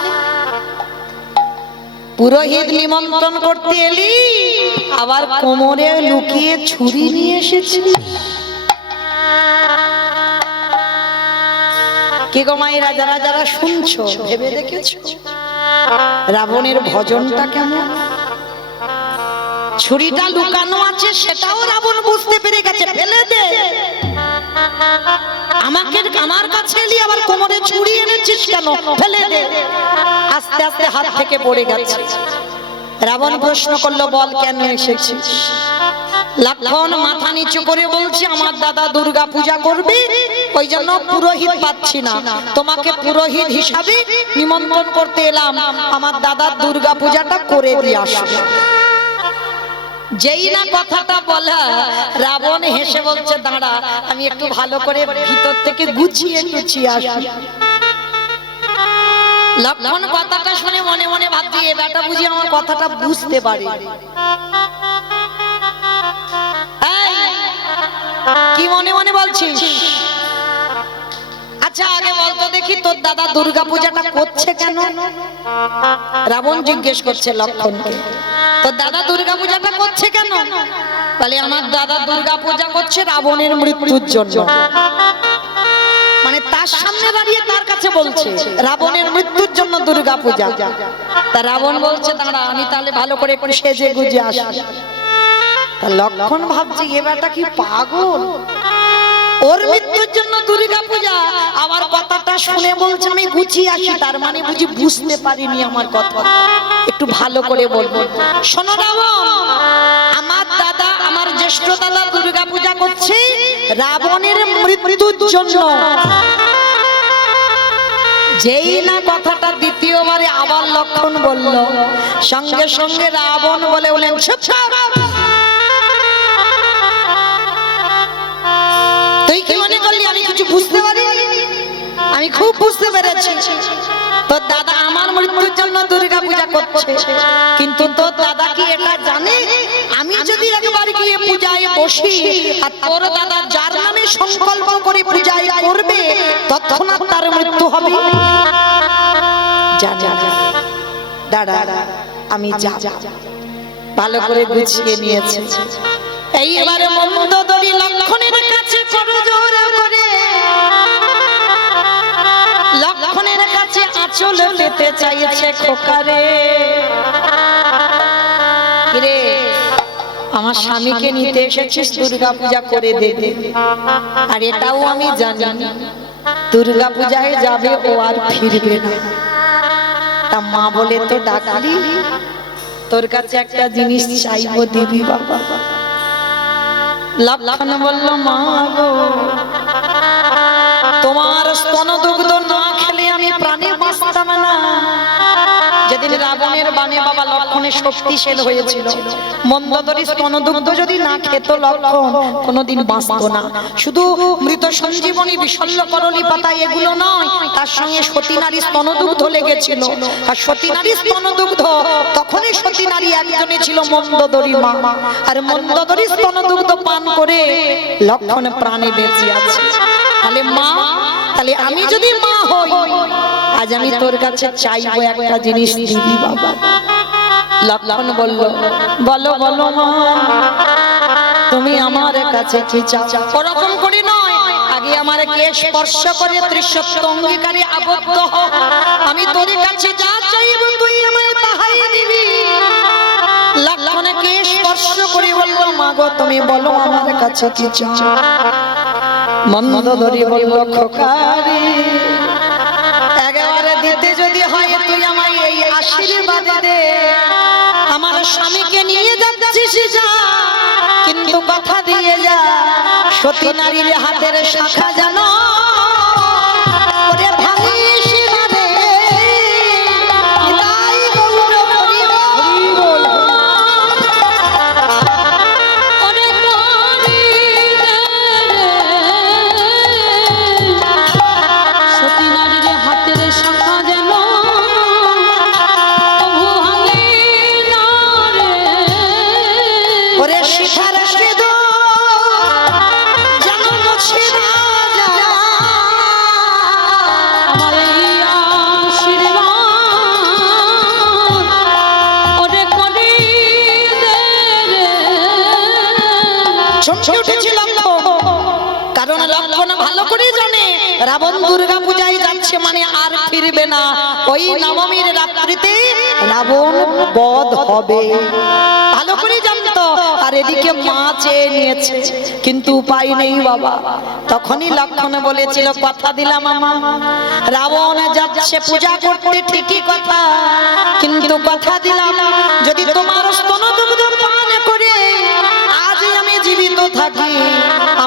পুরোহিত নিমন্ত্রণ করতে এলি, আবার কোমরে লুকিয়ে ছুরি নিয়ে এসেছিস। কি গো মায়েরা, যারা যারা শুনছো ভেবে দেখেছো রাবণের ভজনটা কেমন? ছুরিটা লুকানো আছে সেটাও রাবণ বুঝতে পেরে গেছে, ফেলে দে, আমার কাছে এলি আবার কোমরে ছুরি এনেছিস কেন, ফেলে দে। আস্তে আস্তে হাত থেকে পড়ে গেছে। রাবণ প্রশ্ন করলো, বল কেন এসেছিস? লক্ষণ মাথা নিচু করে বলছে, আমার দাদা দুর্গা পূজা করবে, ওই জন্য পুরোহিত পাচ্ছি না, তোমাকে পুরোহিত হিসাবে নিমন্ত্রণ করতে এলাম, আমার দাদার দুর্গা পূজাটা করে দিয়ে আসো। যেই না কথাটা বলা, রাবণ হেসে বলছে, দাঁড়া, আমি একটু ভালো করে ভিতর থেকে গুছিয়ে গুছিয়ে আসি। লক্ষণ কথাটা শুনে মনে মনে ভাবছি, এ বেটা বুঝি আমার কথাটা বুঝতে পারে। কি মনে মনে বলছিস? আচ্ছা আগে বলতো দেখি, তোর দাদা দুর্গা পূজাটা করছে কেন? রাবণ জিজ্ঞেস করছে লক্ষণকে, তোর দাদা দুর্গা পূজাটা করছে কেন? বলে, আমার দাদা দুর্গা পূজা করছে রাবণের মৃত্যুর জন্য। মানে তার সামনে দাঁড়িয়ে তার কাছে বলছে রাবণের মৃত্যুর জন্য দুর্গা পূজা। তা রাবণ বলছে, দাঁড়া, আমি তাহলে ভালো করে একটু সেজে গুজে আসি। তা লক্ষণ ভাবছে, এ বেটা কি পাগল, ওর মৃত্যুর জন্য দুর্গা পূজা, আমার কথাটা শুনে বলছে আমি গুছিয়ে আসি, তার মানে বুঝি বুঝতে পারিনি আমার কথা, একটু ভালো করে বলবো। শোনো রাবণ, আমার দাদা, আমার জ্যেষ্ঠ দাদা দুর্গা পূজা করছে রাবণের মৃত্যুর জন্য। যেই না কথাটা দ্বিতীয়বারে আবার লক্ষণ বলল, সঙ্গে সঙ্গে রাবণ বলে বলেন, চুপ কর, তুই কি মনে করলি আমি কিছু বুঝতে পারি? আমি খুব বুঝতে পেরেছি, তোর দাদা আমার মৃত্যুর জন্য দুর্গা পূজা করছে, কিন্তু তোর দাদা কি এটা জানে আমি যদি একবার গিয়ে পূজায় বসি আর তোর দাদা যার নামে সংকল্প করে পূজায় করবে তৎক্ষণাৎ তার মৃত্যু হবে? জানে না। দাঁড়া, আমি যা ভালো করে গুছিয়ে নিয়েছে। এইবারে মন্দোদরী লক্ষণের কাছে করজোড় করে লক্ষণের কাছে আঁচল পেতে চাইছে, খোকারে রে, আমার স্বামীকে নিতে এসেছিস দুর্গা পূজা করে দেবে, আর এটাও আমি জানি দুর্গা পূজায় যাবে ও আর ফিরবে না। তা মা বলে তো ডাকলি, তোর কাছে একটা জিনিস চাইবো, দিবি বাবা? লক্ষণ বলল, মা গো, তোমার স্তনদুগ্ধ না খেলে আমি প্রাণে বাঁচতাম না। যেদিন রাবণের বাণে বাবা লক্ষণের শক্তিশাল হয়েছিল, মন্দোদরী স্তনদুগ্ধ যদি না খেত লক্ষণ কোনোদিন বাঁচতো না। শুধু মৃত সঞ্জীবনী, বিশল্য করলি পাতা এগুলো নয়, তার সঙ্গে সতী নারী স্তনদুগ্ধ লেগেছিল। আর সতী নারী স্তনদুগ্ধ, তখনই সতী নারী একজনই ছিল মন্দোদরী মা, আর মন্দোদরী স্তনদুগ্ধ পান করে লক্ষণ প্রাণে বেঁচে আছে। তাহলে মা, তাহলে আমি যদি মা হই, আজ আমি তোর কাছে চাইবো একটা জিনিস, দিবি বাবা? লক্ষণ বলল, বলো বলো মা, তুমি আমার কাছে কি চাও? ওরকম করে নয়, আগে আমার কে স্পর্শ করে ত্রিশক্ত অঙ্গীকারে আবদ্ধ হ, আমি তোর কাছে যা চাইবো তুই আমায় তাহাই দিবি। লক্ষণকে স্পর্শ করে বলল, মা গো, তুমি বলো আমার কাছে কি চাও? মন্দোদরী বলল, খোকারে, একেবারে দিতে যদি হয় তুই আমায় এই আশীর্বাদ দে, আমার স্বামীকে নিয়ে যাচ্ছিস যা, কিন্তু কথা দিয়ে যা, সতী নারীর হাতের শাখা জানো ওরে ভাঙিস না রে। তাই গৌর হরি বল, ওরে করি সতী নারীর হাতের শাখা যেন ভাঙে না রে। ওরে শিখার কেদো যেন মুছে না যায়, আমার এই আশীর্বাদ ওরে করি দে রে। চমকে উঠেছিল কারণ লক্ষণ ভালো করে জানে রাবণ দুর্গা পূজায় যাচ্ছে মানে আর ফিরবে না, ওই নবমীর রাত্রিতে রাবণ বধ হবে, ভালো করে জানতো। আর এদিকে মা চেয়ে নিয়েছে, কিন্তু উপায় নেই বাবা। তখনই লক্ষণ বলেছিল, কথা দিলাম আমা, রাবণ যাচ্ছে পূজা করতে ঠিকই কথা, কিন্তু কথা দিলাম যদি তোমার স্তনদুগ্ধ পান করে আজ আমি জীবিত থাকি,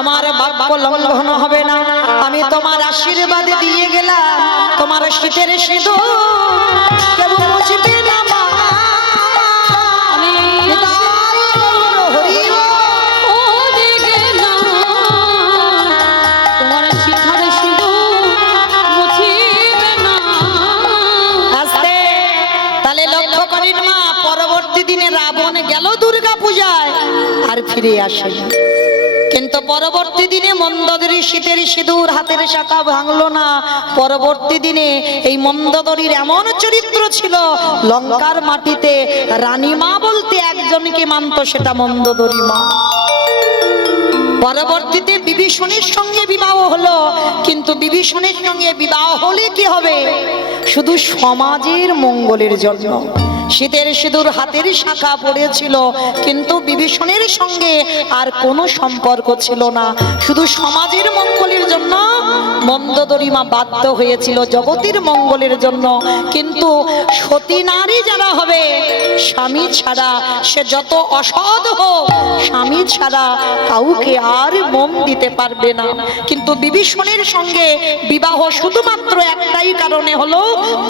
আমার বাক্য লঙ্ঘন হবে না। আমি তোমার আশীর্বাদ দিয়ে গেলাম, তোমার শীতের সিঁদুর কেউ মুছবে না মা। পরবর্তী দিনে রাবণ গেল দুর্গা পূজায় আর ফিরে আসে, কিন্তু পরবর্তী দিনে মন্দোদরী শীতের সিঁদুর হাতের শাখা ভাঙলো না। পরবর্তী দিনে এই মন্দোদরীর এমন চরিত্র ছিল, লঙ্কার মাটিতে রানীমা বলতে একজনকে মানত, সেটা মন্দোদরী মা। পরবর্তীতে বিভীষণের সঙ্গে বিবাহ হলো, কিন্তু বিভীষণের সঙ্গে বিবাহ হলে কি হবে? শুধু সমাজের মঙ্গলের জন্য। শীতের সিঁদুর হাতের শাখা পড়েছিল, কিন্তু বিভীষণের সঙ্গে আর কোনো সম্পর্ক ছিল না, শুধু সমাজের মঙ্গলের জন্য মন্দোদরী মা বাধ্য হয়েছিল, জগতের মঙ্গলের জন্য। কিন্তু সতী নারী যারা হবে, স্বামী ছাড়া, সে যত অসৎ হোক, স্বামী ছাড়া কাউকে আর মন দিতে পারবে না। কিন্তু বিভীষণের সঙ্গে বিবাহ শুধুমাত্র একটাই কারণে হলো,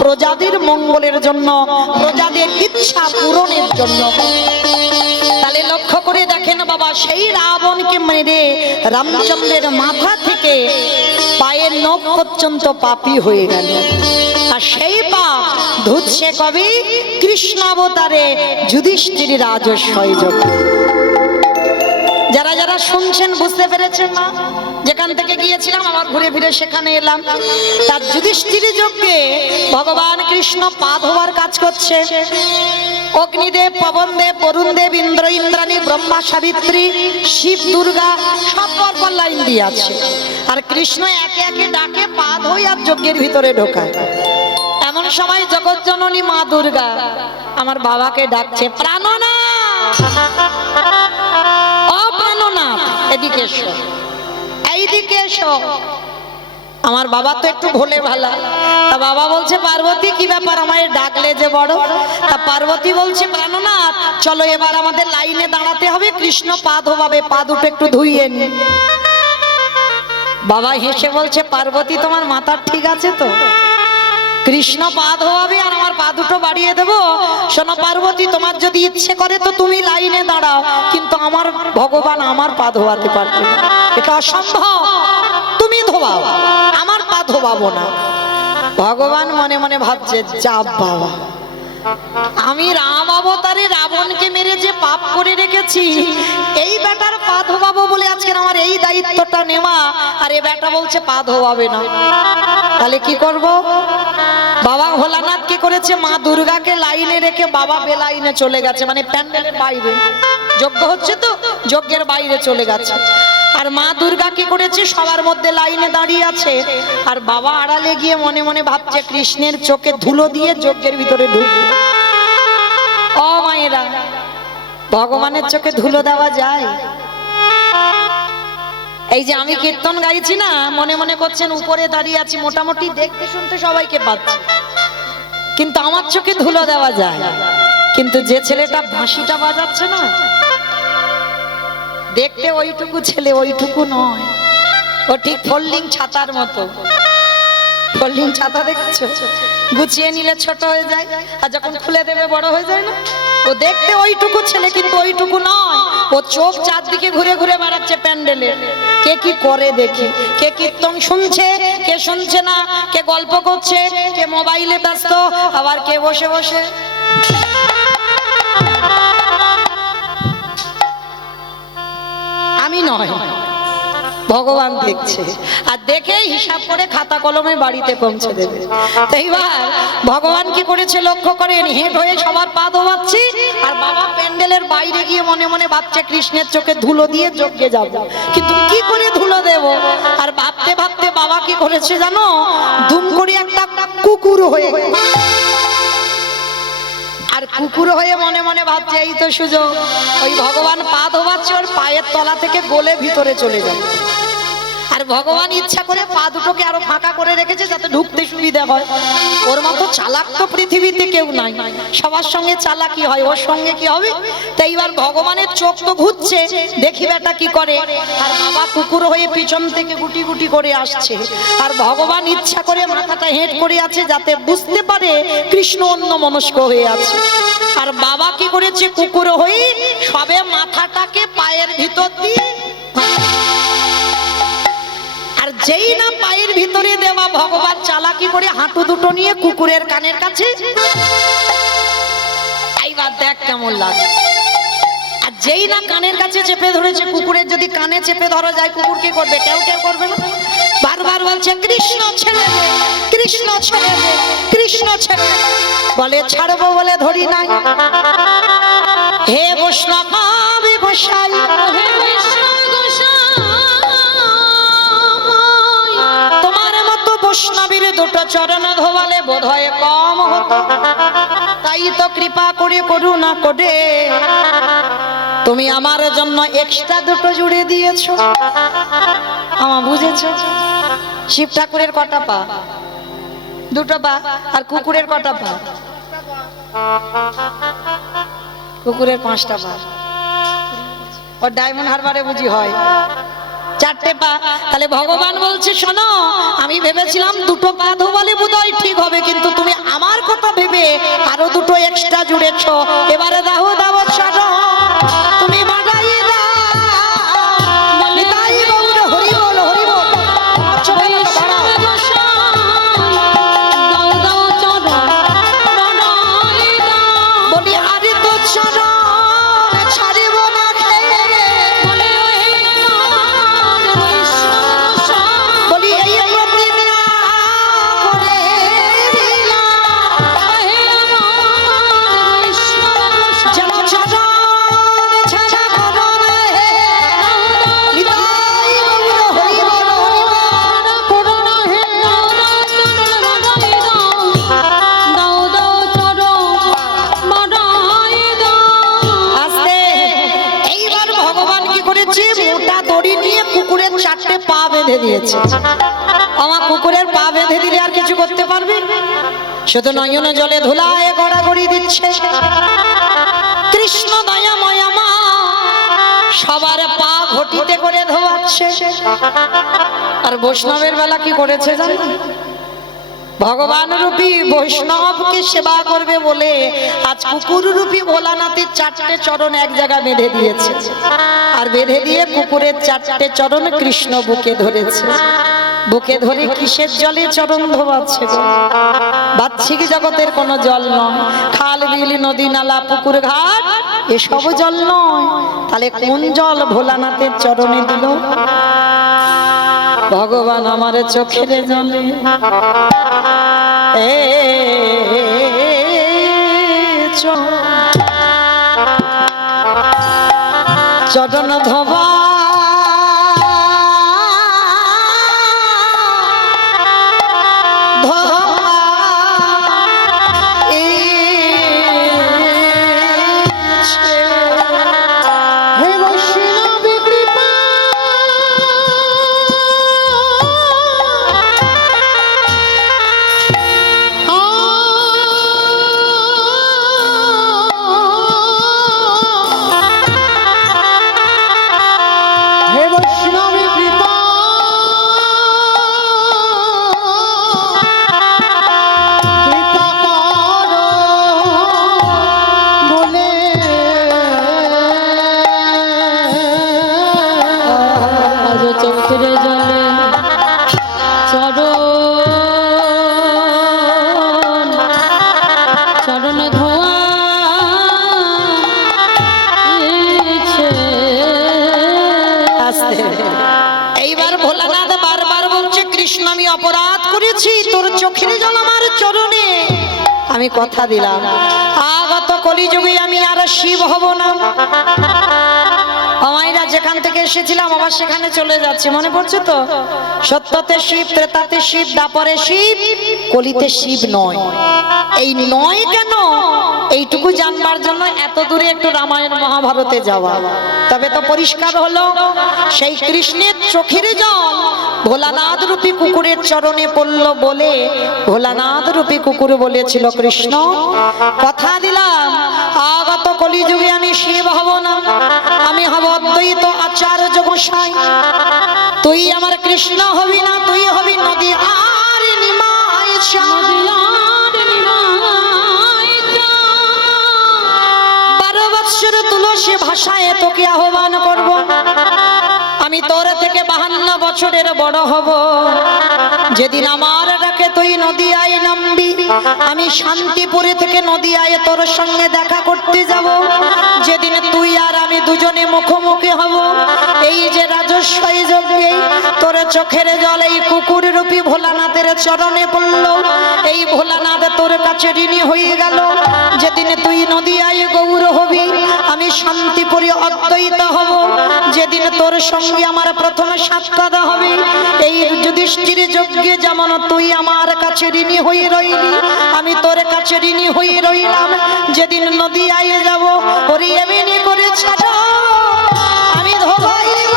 প্রজাদের মঙ্গলের জন্য, প্রজাদের ইচ্ছা পূরণের জন্য। তাহলে লক্ষ্য করে দেখেন বাবা, সেই রাবণকে মেরে রামচন্দ্রের মাথা থেকে পায়ের নখ পর্যন্ত পাপী হয়ে গেল। আর সেই পাপ ধুচ্ছে কবি কৃষ্ণ অবতারে যুধিষ্ঠির রাজস্বয় যোগে। যারা যারা শুনছেন বুঝতে পেরেছেন না? যেখান থেকে গিয়েছিলাম আবার ঘুরে ফিরে সেখানে এলাম। তার যুধিষ্ঠির যজ্ঞে ভগবান কৃষ্ণ পা ধোয়ার কাজ করছে। অগ্নিদেব, পবনদেব, বরুণদেব, ইন্দ্র, ইন্দ্রাণী, ব্রহ্মা, সাবিত্রী, শিব, দুর্গা সব পরপর লাইন দিয়ে আছে। আর কৃষ্ণ একে একে ডাকে পা ধোয় আর যজ্ঞের ভিতরে ঢোকায়। এমন সময় জগৎজননী মা দুর্গা আমার বাবাকে ডাকছে, প্রাণনাথ, ও প্রাণনাথ, এদিকে এসো, এইদিকে এসো। আমার বাবা তো একটু ভোলে ভালা, তা বাবা বলছে, পার্বতী কি ব্যাপার, আমায় ডাকলে যে বড়? তা পার্বতী বলছে, প্রাণনাথ চলো এবার আমাদের লাইনে দাঁড়াতে হবে, কৃষ্ণ পা ধোবাবে, পা দুটো একটু ধুইয়ে নি। বাবা হেসে বলছে, পার্বতী তোমার মাথা ঠিক আছে তো? কৃষ্ণ পা ধোয়াবে আর আমার পা দুটো বাড়িয়ে দেবো? শোনো পার্বতী, তোমার যদি ইচ্ছে করে তো তুমি লাইনে দাঁড়াও, কিন্তু আমার ভগবান আমার পা ধোয়াতে পারবে না, এটা অসম্ভব। তুমি ধোবাও, আমার পা ধোবাবো না। ভগবান মনে মনে ভাবছে, যা বাবা, আমি রাম অবতারে রাবণকে মেরে যে পাপ করে রেখেছি, এই বেটার পা ধোবাবো বলে আজকে আমার এই দায়িত্বটা নেওয়া, আর এ বেটা বলছে পা ধোবাবে না। তাহলে কি করব? বাবা ভোলানাথ কি করেছে, মা দুর্গাকে লাইনে রেখে বাবা বেলাইনে চলে গেছে, মানে প্যান্ডেলের বাইরে, যজ্ঞ হচ্ছে তো যজ্ঞের বাইরে চলে গেছে। আর মা দুর্গা কি করেছে, সবার মধ্যে লাইনে দাঁড়িয়ে আছে, আর বাবা আড়ালে গিয়ে মনে মনে ভাবছে, কৃষ্ণের চোখে ধুলো দিয়ে যজ্ঞের ভিতরে ঢুকবে। ও মায়েরা, ভগবানের চোখে ধুলো দেওয়া যায়? এই যে আমি কীর্তন গাইছি না, মনে মনে করছেন উপরে দাঁড়িয়ে আছি, মোটামুটি দেখতে শুনতে সবাইকে পাচ্ছি, কিন্তু আমার চোখে ধুলো দেওয়া যায়। কিন্তু যে ছেলেটা বাঁশিটা বাজাচ্ছে না, দেখতে ওইটুকু ছেলে, ওইটুকু নয়, ও ঠিক ফোল্ডিং ছাতার মতো। ফোল্ডিং ছাতা দেখছো, গুছিয়ে নিলে ছোট হয়ে যায়, আর যখন খুলে দেবে বড় হয়ে যায় না? ও দেখতে ওইটুকু ছেলে, কিন্তু ওইটুকু নয়। ও চোখ চারদিকে ঘুরে ঘুরে বেড়াচ্ছে প্যান্ডেলে, কে কি করে দেখি, কে কীর্তন শুনছে, কে শুনছে না, কে গল্প করছে, কে মোবাইলে ব্যস্ত, আবার কে বসে বসে। আমি নয়, ভগবান দেখছে, আর দেখে হিসাব করে খাতা কলমে বাড়িতে পৌঁছে দেবে। এইবার ভগবান কি করেছে লক্ষ্য করেন, হেঁট হয়ে সবার পা ধোয়াচ্ছি, আর বাবা প্যান্ডেলের বাইরে গিয়ে মনে মনে ভাবছে, কৃষ্ণের চোখে ধুলো দিয়ে যজ্ঞে যাব, কিন্তু কি করে ধুলো দেব? আর ভাবতে ভাবতে বাবা কি করেছে জানো, দুম করে একটা কুকুর হয়ে আর কুকুর হয়ে মনে মনে ভাবছে এই তো সুযোগ, ওই ভগবান পা ধোবাচ্ছে, ওর পায়ের তলা থেকে গলে ভিতরে চলে যাবে। আর ভগবান ইচ্ছা করে পা দুটোকে আরো ফাঁকা করে রেখেছে যাতে ঢুকতে সুবিধা হয়। ওর মতো চালাক তো পৃথিবীতে কেউ নাই, সবার সঙ্গে চালাকি হয়, ওর সঙ্গে কি হবে? তাই এবার ভগবানের চোখ তো ঘুরছে, দেখি বেটা কি করে। আর বাবা কুকুর হয়ে পিছন থেকে গুটি গুটি করে আসছে, আর ভগবান ইচ্ছা করে মাথাটা হেঁট করে আছে যাতে বুঝতে পারে কৃষ্ণ অন্য মনস্ক হয়ে আছে। আর বাবা কি করেছে, কুকুর হয়ে সবে মাথাটাকে পায়ের ভিতর দিয়ে, আর যেই না পায়ের ভিতরে দেওয়া ভগবান চালাকি করে হাঁটু দুটো নিয়ে কুকুরের কানের কাছে, এইবার দেখ কেমন লাগে। আর যেই না কানের কাছে চেপে ধরেছে, কুকুরের যদি কানে চেপে ধরা যায় কুকুর কি করবে? কেউ কেউ করবে না, বারবার বলছে কৃষ্ণ ছেড়ে দে, কৃষ্ণ ছেড়ে দে, কৃষ্ণ ছেড়ে দে। বলে ছাড়বো বলে ধরি নাই। হে বৈষ্ণব গোসাই, হে বৈষ্ণব গোসাই, তোমার মতো বৈষ্ণবীর দুটো চরণ ধোয়ালে বোধহয় কম হতো, তাই তো কৃপা করে করুণা করে তুমি আমার জন্য এক্সট্রা দুটো জুড়ে দিয়েছো। আমার বুঝেছো? শিব ঠাকুরের কটা পা? দুটো পা। আর কুকুরের কটা পা? কুকুরের 5টা পা। ওর ডায়মন্ড হারবারে বুঝি হয় 4টে পা। তাহলে ভগবান বলছে শোনো, আমি ভেবেছিলাম দুটো পা ধোবালে বোধহয় ঠিক হবে, কিন্তু তুমি আমার কথা ভেবে আরো দুটো এক্সট্রা জুড়েছো। এবারে দাও দাও ছাড়ো, তুমি বাড়াই দাও, নিতাই গৌর হরি বল, হরি বল। বলি আরে তো ছাড়ো, ছাড়িব না বলি এই প্রতিজ্ঞা করে যেন ছাড়ো ছাড়া করো না হে নিতাই গৌর হরি বল, হরি বল। করুণা হে আস্তে। এইবার ভগবান কি করেছে, মোটা দড়ি নিয়ে কুকুরের 4টে পা বেঁধে দিয়েছে। আমার কুকুরের পা বেঁধে দিলে আর কিছু করতে পারবে? শুধু নয়ন জলে ধুলায় গড়াগড়ি দিচ্ছে। কৃষ্ণ দয়াময় মা সবার পা ঘটিতে করে ধোয়াচ্ছে। আর বৈষ্ণবের বেলা কি করেছে জানো? ভগবান রূপী বৈষ্ণবকে সেবা করবে বলে আজ কুকুর রূপী ভোলানাথের 4টে চরণ এক জায়গা বেঁধে দিয়েছে। আর বেঁধে দিয়ে কুকুরের 4টে চরণ কৃষ্ণ বুকে ধরেছে। বুকে ধরে কিসের জলে চরণ ধোয়াচ্ছে? বাহ্যিক জগতের কোনো জল নয়, খাল বিল নদী নালা পুকুর ঘাট এসব জল নয়। তাহলে কোন জল ভোলানাথের চরণে দিল? ভগবান আমার চোখের জলে চরণ ধোবা এইবার ভোলানাথ বারবার বলছে কৃষ্ণ আমি অপরাধ করেছি, তোর চোখের জল আমার চরণে। আমি কথা দিলাম আগত কলিযুগে আমি আর শিব হব না। আমায়রা যেখান থেকে এসেছিলাম আবার সেখানে চলে যাচ্ছি, মনে পড়ছে তো? সত্যতে শিব, ত্রেতাতে শিব, দ্বাপরে শিব, কলিতে শিব নয়। এই নয় কেন, এইটুকু জানবার জন্য এত দূরে একটু রামায়ণ মহাভারতে যাওয়া। তবে তো পরিষ্কার হলো, সেই কৃষ্ণের চোখের জল ভোলানাথ রূপী কুকুরের চরণে পড়ল বলে ভোলানাথ রূপী কুকুর বলেছিল, কৃষ্ণ কথা দিলাম আগত কলিযুগে আমি শিব হব না, আমি হব অদ্বৈত আচার্য গোসাই। তুই আমার কৃষ্ণ হবি না, তুই হবি নদী আর নিমাই চাঁদ। 12 বৎসর তুলসী ভাষায় তোকে আহ্বান করব, আমি তোর থেকে 52 বছরের বড় হব। যেদিন আমার ডাকে তুই নদিয়ায় নামবি, আমি শান্তিপুরে থেকে নদিয়ায় তোর সঙ্গে দেখা করতে যাব। যেদিন তুই আর আমি দুজনে মুখোমুখি হব, এই যে রাজস্বই যজ্ঞে তোর চোখের জল এই কুকুর রূপী ভোলানাথের চরণে পড়ল, এই ভোলানাথ তোর কাছে ঋণী হয়ে গেল। যেদিন তুই নদিয়ায় গৌর হবি, আমি শান্তিপুরে অদ্বৈত হব। যেদিন তোর সঙ্গে আমার প্রথম সাক্ষাৎ হবে, এই যুধিষ্ঠির যজ্ঞে যেমন তুই আমার কাছে ঋণী হয়ে রইলি, আমি তোর কাছে ঋণী হয়ে রইলাম। যেদিন নদিয়ায় যাব, ওরে এমনি করে ছাড়া আমি ধোবাইব।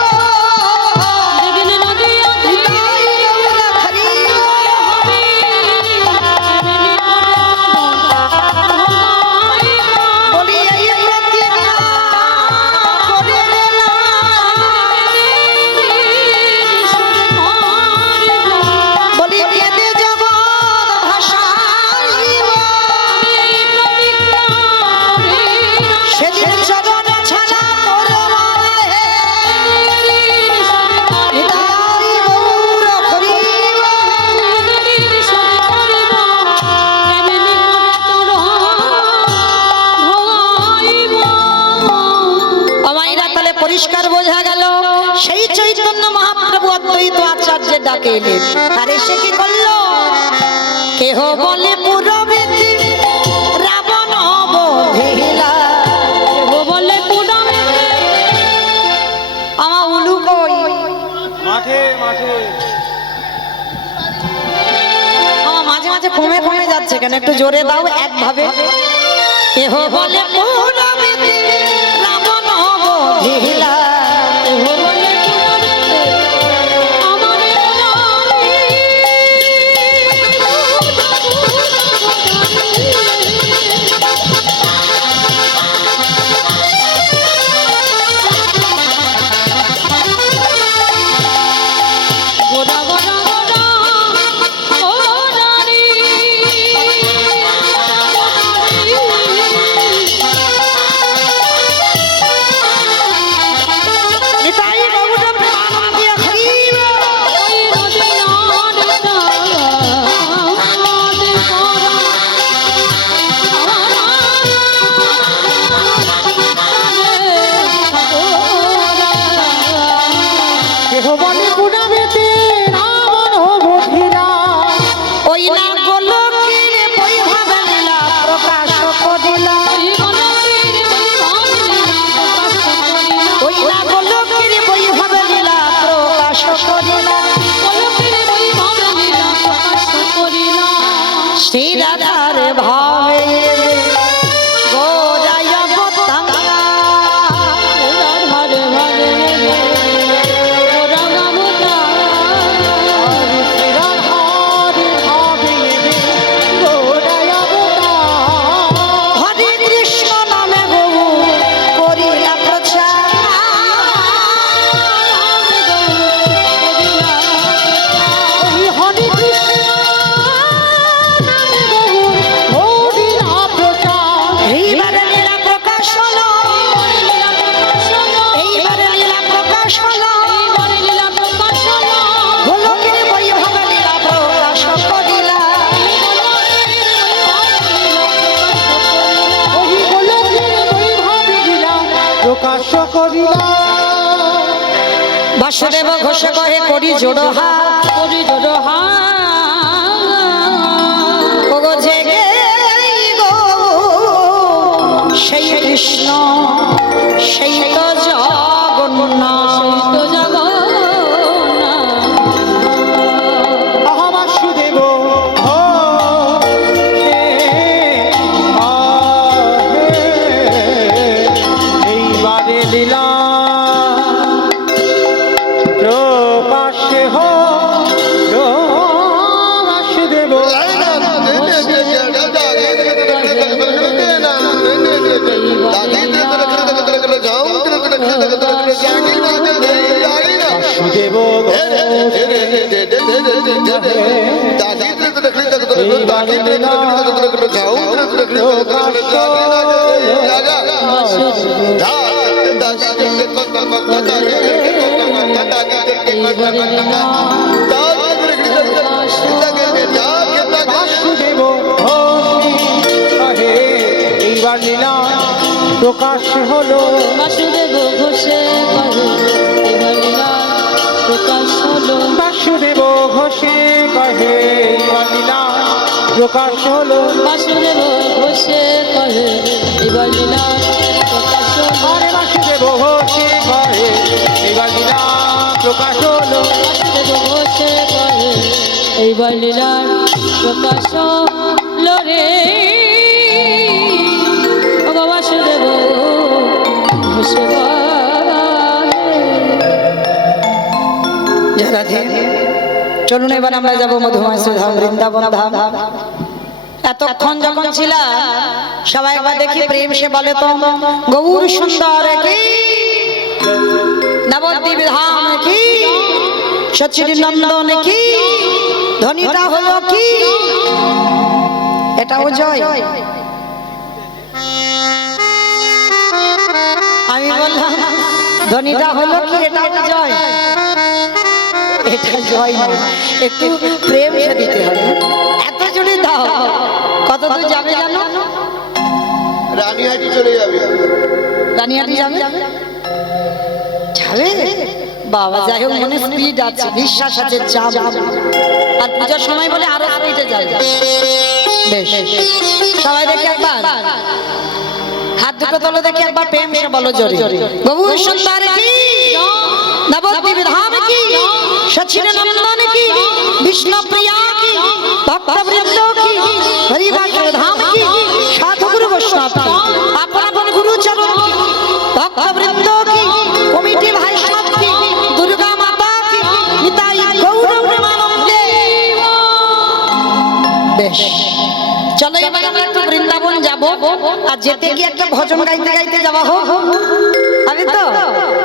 পরিষ্কার বোঝা গেল, সেই চৈতন্য মহাপ্রভু অদ্বৈত আচার্যের ডাকে এলেন। আর এসে কি করলো? কেহ বলে পুরবেদী রাবণ বধিলা, কেহ বলে পুরবেদী। আমার উলু কই? মাঠে মাঠে। আমার মাঝে মাঝে কমে কমে যাচ্ছে কেন, একটু জোরে দাও একভাবে। কেহ বলে পুরবেদী রাবণ বধিলা, বাসুদেব ঘোষ কহে করি জোড়হা, করি জোড়হা ওগো জেগে গো সেই কৃষ্ণ সেই তো জগ এইবার লীলা প্রকাশ হলো। বাসুদেব ঘোষে কহে এবার লীলা প্রকাশ হলো। বাসুদেব ঘোষে কহে এইবার লীলা প্রকাশ হলো। বাসুদেব ঘোষে কহে এবার লীলা প্রকাশ হলো। আরে বাসুদেব ঘোষে কহে এইবার লীলা প্রকাশ হলো। বাসুদেব ঘোষে কহে এইবার লীলার প্রকাশ হলো রে। ওগো বাসুদেব ঘোষে রাধে, চলুন এবার আমরা যাবো মধুময় সুধাম বৃন্দাবন ধাম। এতক্ষণ যখন ছিলাম সবাই একবার দেখি প্রেম সে বলে তো গৌর সুন্দর কি, নবদ্বীপ ধাম কি, সচির নন্দন কি, ধ্বনিটা হলো কি, এটাও জয়। আমি বললাম ধ্বনিটা হলো কি, এটাও জয়। এটা জয় নয়, একটু প্রেম সে দিতে হবে। এত জোরে দাও, কত দূর যাবে জানো? রানীহাটি চলে যাবে। রানীহাটি যাবে যাবে বাবা, যাই হোক মনে স্পিড আছে, বিশ্বাস আছে, যাব। আর পূজার সময় বলে আরো স্পিডে যাবে। বেশ, সবাই দেখে একবার হাত দুটো তোলো, দেখি একবার প্রেম সে বলো জোরে। গৌর সুন্দর কি, নবদ্বীপ ধাম কি, সচির নন্দন কি, বিষ্ণু প্রিয়া কি, ভক্তবৃন্দ কি, হরিবাস ধাম কি, সাধু গুরু বৈষ্ণব কি, আপন আপন গুরু চরণ কি, ভক্তবৃন্দ কি, কমিটি ভাই সব কি, দুর্গা মাতা কি, নিতাই গৌর প্রেমানন্দে। বেশ, চলো এবার আমরা একটু বৃন্দাবন যাব। আর যেতে গিয়ে একটা ভজন গাইতে গাইতে যাওয়া হোক, আমি তো।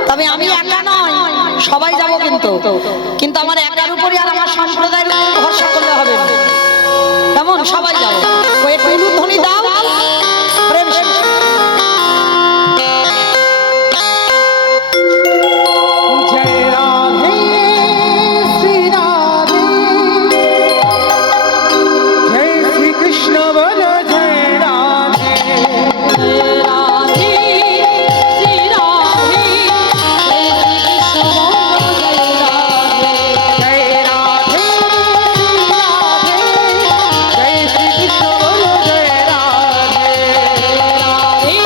তবে আমি একা নয়, সবাই যাব কিন্তু। কিন্তু আমার একার উপরে আর আমার সম্প্রদায়ের উপর ভরসা করলে হবে না, তেমন সবাই যাবো। একটু ধ্বনি দাও, প্রেম সে। জয় রাধে শ্রী রাধে, জয় শ্রী কৃষ্ণ বলো জয় রাধে। রাধে শ্রী রাধে, জয় শ্রী কৃষ্ণ বলো জয় রাধে। জয় রাধে শ্রী রাধে, জয় শ্রী কৃষ্ণ বলো জয় রাধে। রাধে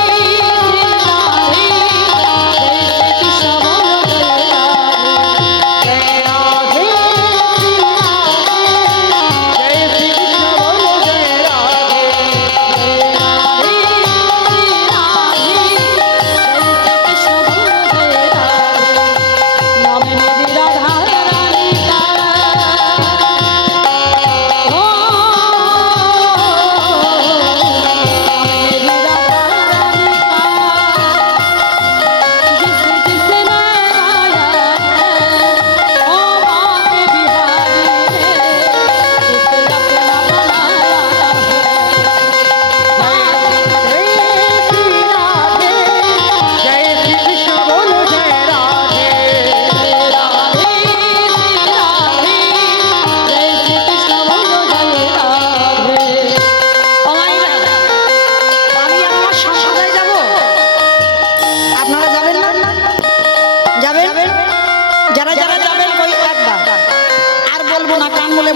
শ্রী রাধে, জয় শ্রী কৃষ্ণ বলো জয় রাধে। জয় রাধে শ্রী রাধে, জয় শ্রী কৃষ্ণ বলো জয় রাধে।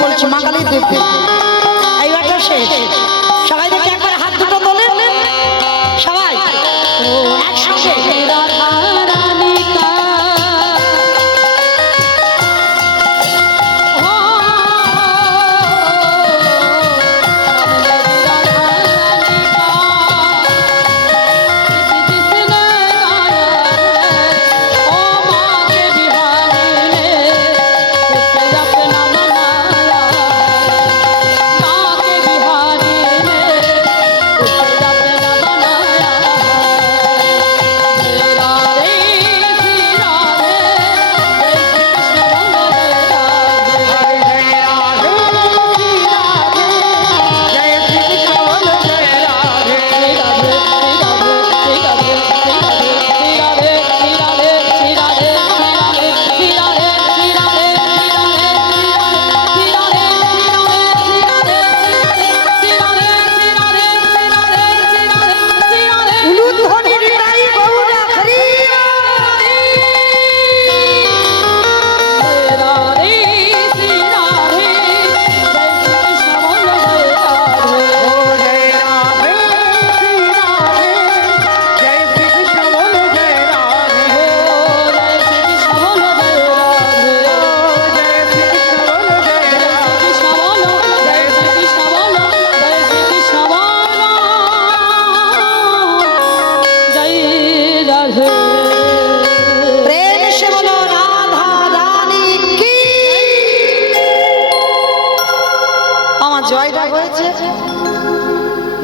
বলছি মাকালি দেখতে এইবারটা শেষ। সবাই দেখে একবার হাত দুটো তোলেন সবাই একসঙ্গে। बिहारी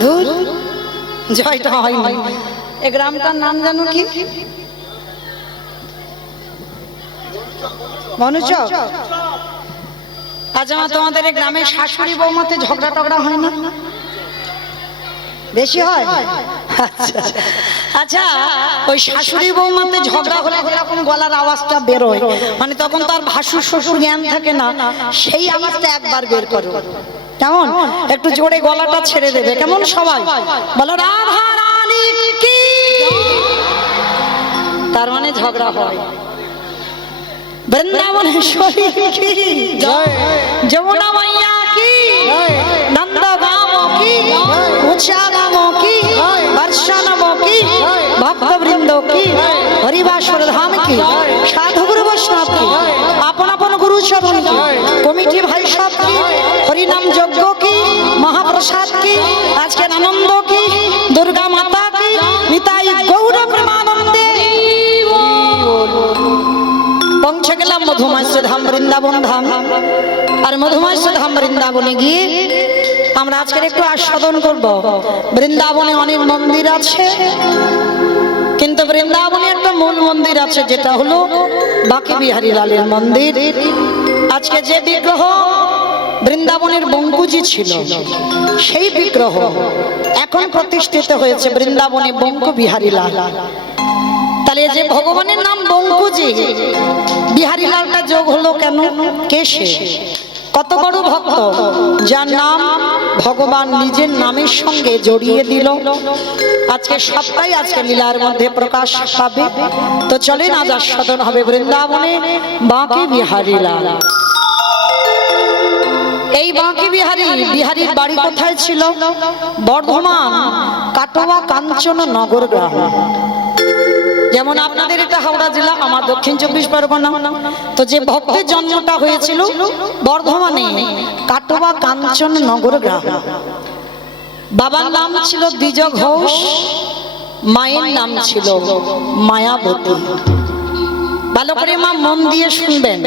ধুর, জয়টা হয়নি। এ গ্রামটার নাম জানো কি? মনুচক। আজ আমার তোমাদের এই গ্রামে শাশুড়ি বৌমাতে ঝগড়া টগড়া হয় না? বেশি হয়? আচ্ছা আচ্ছা, ওই শাশুড়ি বৌমাতে ঝগড়া হলে এরকম গলার আওয়াজটা বেরোয়, মানে তখন তো আর ভাসুর শ্বশুর জ্ঞান থাকে না, সেই আওয়াজটা একবার বের করো। কেমন? একটু জোরে গলাটা ছেড়ে দেবে। কেমন? সবাই বলো রাধা রানী কি। তার মানে ঝগড়া হয়। বৃন্দাবনেশ্বরী কি জয়। যমুনা মাইয়া কি জয়। নন্দগাম কি উচ্চাগাম কি বর্ষানম কি ভক্তবৃন্দ কি হরিবাসর ধাম কি সাধু গুরু বৈষ্ণব কি আপন আপন গুরু চরণ কি কমিটি ভাই সব কি হরিনাম যজ্ঞ কি মহাপ্রসাদ কি আজকের আনন্দ কি দুর্গা মাতা কি নিতাই গৌর প্রেমানন্দে পৌঁছে গেলাম মধুমাস্য ধাম বৃন্দাবন ধাম। আর মধুমাস্য ধাম বৃন্দাবনে গিয়ে আমরা আজকের একটু আস্বাদন করব। বৃন্দাবনে অনেক মন্দির আছে, কিন্তু বৃন্দাবনে একটা মূল মন্দির আছে, যেটা হলো বাঁকে বিহারী লালের মন্দির। আজকে যে বিগ্রহ বৃন্দাবনের বঙ্কুজি ছিল, সেই বিগ্রহ এখন প্রতিষ্ঠিত হয়েছে বৃন্দাবনে বঙ্কু বিহারী লাল। তাহলে যে ভগবানের নাম বঙ্কুজি, বিহারী লালটা যোগ হলো কেন? কে সে? কত বড় ভক্ত, যার নাম ভগবান নিজের নামের সঙ্গে জড়িয়ে দিল। আজকে সবটাই আজকে লীলার মধ্যে প্রকাশ পাবে। তো চলেন আজ আস্বাদন হবে বৃন্দাবনে বাঁকে বিহারী লাল। এই বাঁকে বিহারীর বাড়ি কোথায় ছিল? বর্ধমান কাটোয়া কাঞ্চন নগর গ্রাম। যেমন আপনাদের এটা হাওড়া জেলা, আমার দক্ষিণ 24 পরগনা। তো যে ভক্তের জন্মটা হয়েছিল বর্ধমানে কাটোয়া কাঞ্চন নগর গ্রাম। বাবার নাম ছিল দ্বিজ ঘোষ, মায়ের নাম ছিল মায়াবতী। ভালো করে মা মন দিয়ে শুনবেন,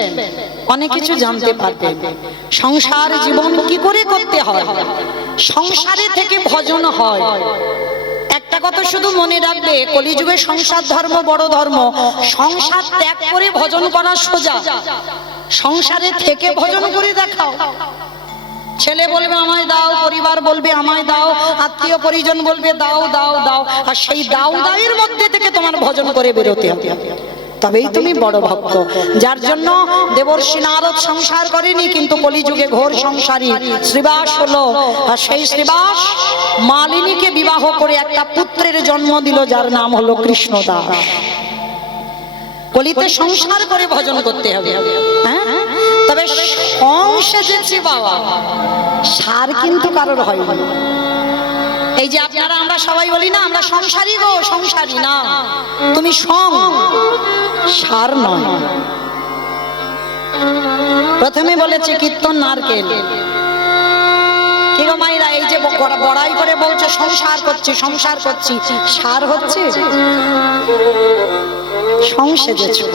অনেক কিছু জানতে পারবেন। সংসার জীবন কি করে করতে হয়, সংসারে থেকে ভজন হয়। একটা কথা শুধু মনে রাখবে, কলিযুগে সংসার ধর্ম বড় ধর্ম। সংসার ত্যাগ করে ভজন করা সোজা, সংসারে থেকে ভজন করে দেখাও। ছেলে বলবে আমায় দাও, পরিবার বলবে আমায় দাও, আত্মীয় পরিজন বলবে দাও দাও দাও, আর সেই দাও দাওয়ের মধ্যে থেকে তোমার ভজন করে বেরোতে হবে, তবেই তুমি বড় ভক্ত। যার জন্য দেবর্ষি নারদ সংসার করেনি, কিন্তু কলিযুগে ঘোর সংসারী শ্রীবাস হলো। আর সেই শ্রীবাস মালিনীকে বিবাহ করে একটা পুত্রের জন্ম দিল, যার নাম হলো কৃষ্ণদাস। কলিতে সংসার করে ভজন করতে হবে, হ্যাঁ? তবে সংসারেছি বাবা, সার কিন্তু কারোর হয় না। এই যে আপনারা আমরা সবাই বলি না আমরা সংসারী গো, সংসারী না, তুমি সার নয়। প্রথমে বলেছে কীর্তন নারকেল। কি গো মাইরা, এই যে বড়াই করে বলছো সংসার করছি সংসার করছি, সার হচ্ছে? সংসেজেছো,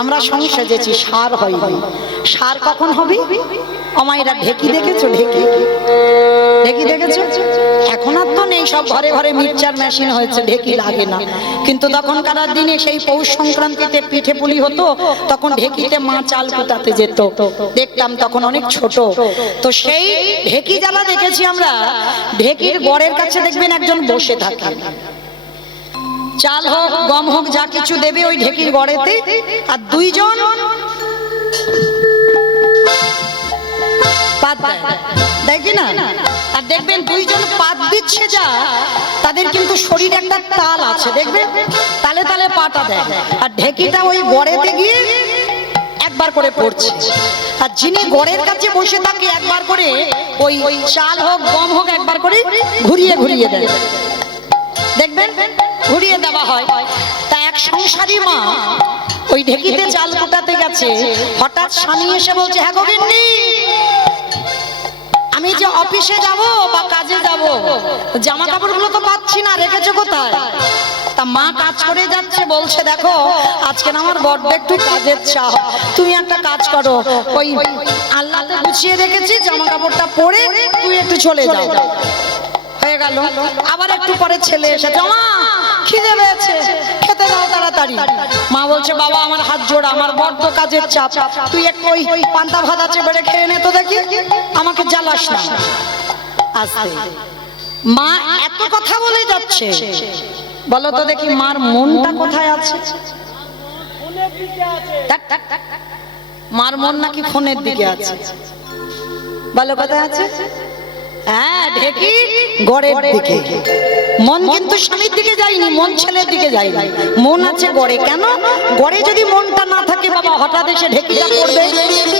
আমরা সংসেজেছি, সার হয়নি। সার কখন হবে? অমাইরা ঢেকি দেখেছো? ঢেকি দেখেছো? এখন আর তো নেই, সব ঘরে ঘরে মিক্সচার মেশিন হয়েছে, ঢেকি লাগে না। কিন্তু তখনকার দিনে সেই পৌষ সংক্রান্তিতে পিঠে পুলি হতো, তখন ঢেকিতে মা চাল কুটাতে যেত, দেখতাম তখন অনেক ছোট। তো সেই ঢেকি জ্বালা দেখেছি আমরা। ঢেকির গড়ের কাছে দেখবেন একজন বসে থাকে, চাল হোক গম হোক যা কিছু দেবে ওই ঢেকির গড়েতে, আর দুইজন পাত দেয় কি না? আর দেখবেন দুইজন পাত দিচ্ছে, যা তাদের কিন্তু শরীরে একটা তাল আছে, দেখবেন তালে তালে পাটা দেয়, আর ঢেকিটা ওই গড়েতে গিয়ে একবার করে পড়ছে। আর যিনি গড়ের কাছে বসে থাকে একবার করে ওই চাল হোক গম হোক একবার করে ঘুরিয়ে ঘুরিয়ে দেয়, দেখবেন ঘুরিয়ে দেওয়া হয়। তা এক সংসারী মা ওই ঢেকিতে চাল কুটাতে গেছে, হঠাৎ স্বামী এসে বলছে, হ্যাঁ গোবিন্দি, আমি যে অফিসে যাব বা কাজে যাব, জামা কাপড়গুলো তো পাচ্ছি না, রেখেছো কোথায়? তা মা কাজ করে যাচ্ছে, বলছে দেখো আজকে না আমার বড্ড একটু কাজের চাপ, তুমি একটা কাজ করো, ওই আল্লাহতে গুছিয়ে রেখেছি জামা কাপড়টা পরে তুই একটু চলে যাও। হয়ে গেল। আবার একটু পরে ছেলে এসেছে, মা খিদে পেয়েছে, খেতে দাও তাড়াতাড়ি। মা বলছে বাবা আমার হাত জোড়া, আমার বড্ড কাজের চাপ, তুই একটু ওই পান্তা ভাত আছে বেড়ে খেয়ে নে তো দেখি, আমাকে জ্বালাস না। আস্তে মা এত কথা বলে যাচ্ছে, বলো তো দেখি মার মনটা কোথায় আছে? থাক, থাক, থাক, থাক। মার মন নাকি ফোনের দিকে আছে? বলো কোথায় আছে? হ্যাঁ, ঢেকি গড়ের দিকে। মন কিন্তু স্বামীর দিকে যায়নি, মন ছেলের দিকে যায়নি, মন আছে গড়ে। কেন? গড়ে যদি মনটা না থাকে বাবা, হঠাৎ এসে ঢেকিটা পড়বে,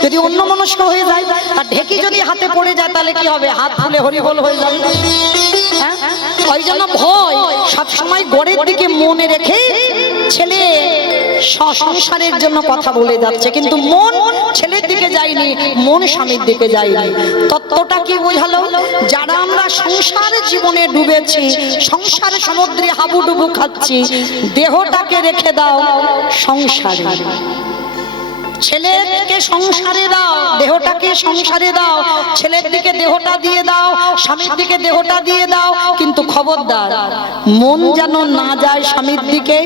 যদি অন্য মনস্ক হয়ে যায়, আর ঢেকি যদি হাতে পড়ে যায় তাহলে কি হবে? হাত ফুলে হরিবোল হয়ে যাবে। হ্যাঁ, ওই জন্য ভয় সবসময় গড়ের দিকে মনে রেখে ছেলে সংসারের জন্য কথা বলে যাচ্ছে, কিন্তু মন ছেলের দিকে যায়নি, মন স্বামীর দিকে যায়নি। তত্ত্বটা কি বোঝালো? যারা আমরা সংসার জীবনে ডুবেছি, সংসার সমুদ্রে হাবুডুবু খাচ্ছি, দেহটাকে রেখে দাও সংসারে। ছেলেকে সংসারে দাও, দেহটাকে সংসারে দাও, ছেলের দিকে দেহটা দিয়ে দাও, স্বামীর দিকে দেহটা দিয়ে দাও, কিন্তু খবরদার মন যেন না যায় স্বামীর দিকে,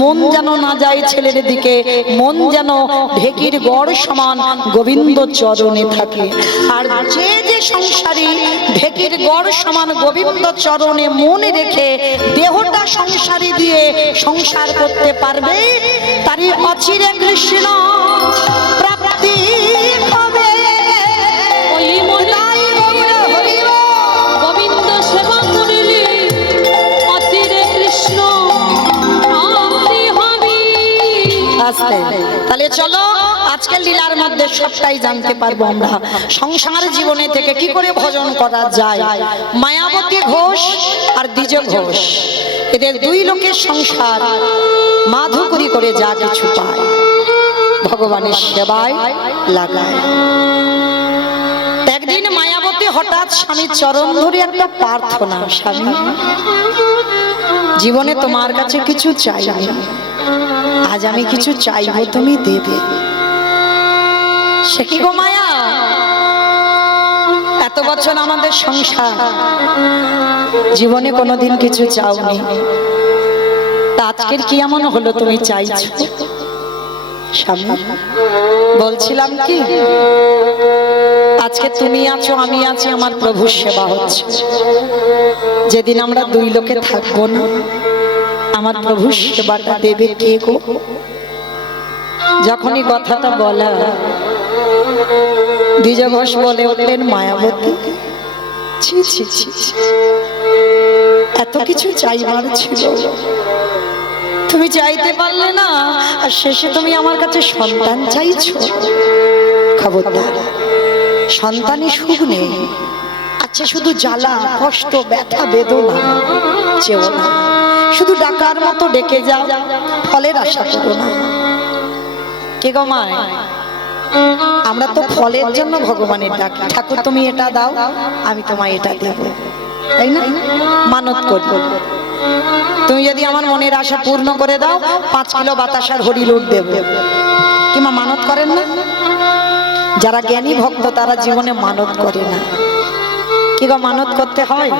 মন যেন না যায় ছেলের দিকে, মন যেন ঢেকির গড় সমান গোবিন্দ চরণে থাকে। আর যে যে সংসারী ঢেকির গড় সমান গোবিন্দ চরণে মনে রেখে দেহটা সংসারী দিয়ে সংসার করতে পারবে, তারই অচিরে কৃষ্ণ প্রাপ্তি হবে। ওই মনে গোবিন্দ সেবা করিলে অচিরে কৃষ্ণ প্রাপ্তি হবে। আস্তে, তাহলে চলো আজকের লীলার মধ্যে সবটাই জানতে পারবো আমরা, সংসার জীবনে থেকে কি করে ভজন করা যায়। মায়াবতী ঘোষ আর দ্বিজ ঘোষ, এদের দুই লোকের সংসার মাধুকরী করে যা কিছু পায় ভগবানের সেবায় লাগায়। একদিন মায়াবতী হঠাৎ স্বামীর চরণ ধরে একটা প্রার্থনা, স্বামী জীবনে তোমার কাছে কিছু চাই, আজ আমি কিছু চাইবো, তুমি দেবে। সে কি গো মায়া, এত বছর আমাদের সংসার, জীবনে কোনোদিন কিছু চাওনি, তা আজকের কি এমন হলো তুমি চাইছো? স্বামী বলছিলাম কি, আজকে তুমি আছো আমি আছি, আমার প্রভুর সেবা হচ্ছে। যেদিন আমরা দুই লোকে থাকবো না, আমার প্রভুর সেবাটা দেবে কে গো? যখনই কথাটা বলা, দ্বিজ ঘোষ বলে উঠলেন, মায়াবতী ছি ছি ছি, এত কিছু চাইবার ছিল, তুমি চাইতে পারলে না, আর শেষে তুমি আমার কাছে সন্তান চাইছো। খবরদার, সন্তানই সুখ নেই, আচ্ছা শুধু জ্বালা কষ্ট ব্যথা বেদনা চেও না, শুধু ডাকার মতো ডেকে যাও, ফলের আশা করো না। কে গো মা, আমরা তো ফলের জন্য ভগবানের ডাকি, ঠাকুর তুমি এটা দাও আমি তোমায় এটা দেব, তাই না? মানত করি, তুমি যদি আমার মনের আশা পূর্ণ করে দাও 5 কিলো বাতাসার হরি লুট দেব। কিংবা মানত করেন না? যারা জ্ঞানী ভক্ত তারা জীবনে মানত করে না। কি গো, মানত করতে হয়।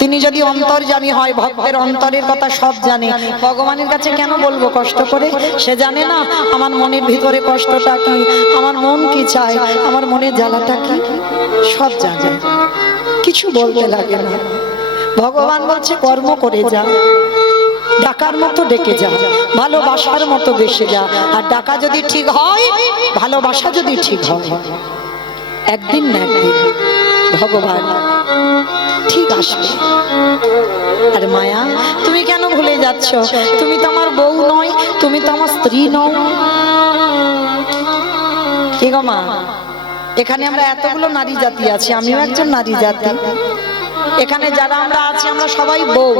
তিনি যদি অন্তর্যামী হয়, ভক্তের অন্তরের কথা সব জানে, ভগবানের কাছে কেন বলবো কষ্ট করে? সে জানে না আমার মনের ভিতরে কষ্টটা কি, আমার মন কি চায়, আমার মনের জ্বালাটা কি, সব জানে, কিছু বলতে লাগে না। ভগবান বলছে কর্ম করে যা, ডাকার মতো ডেকে যা, ভালোবাসার মতো বেসে যা। আর ডাকা যদি ঠিক হয়, ভালোবাসা যদি ঠিক হয়, একদিন না একদিন ভগবান ঠিক আসবে। আর মায়া, তুমি কেন ভুলে যাচ্ছ? তুমি তো আমার বউ নয়, তুমি তো আমার স্ত্রী নও। কি গো মা, এখানে আমরা এতগুলো নারী জাতি আছি, আমিও একজন নারী জাতি। এখানে যারা আমরা আছি আমরা সবাই বউ,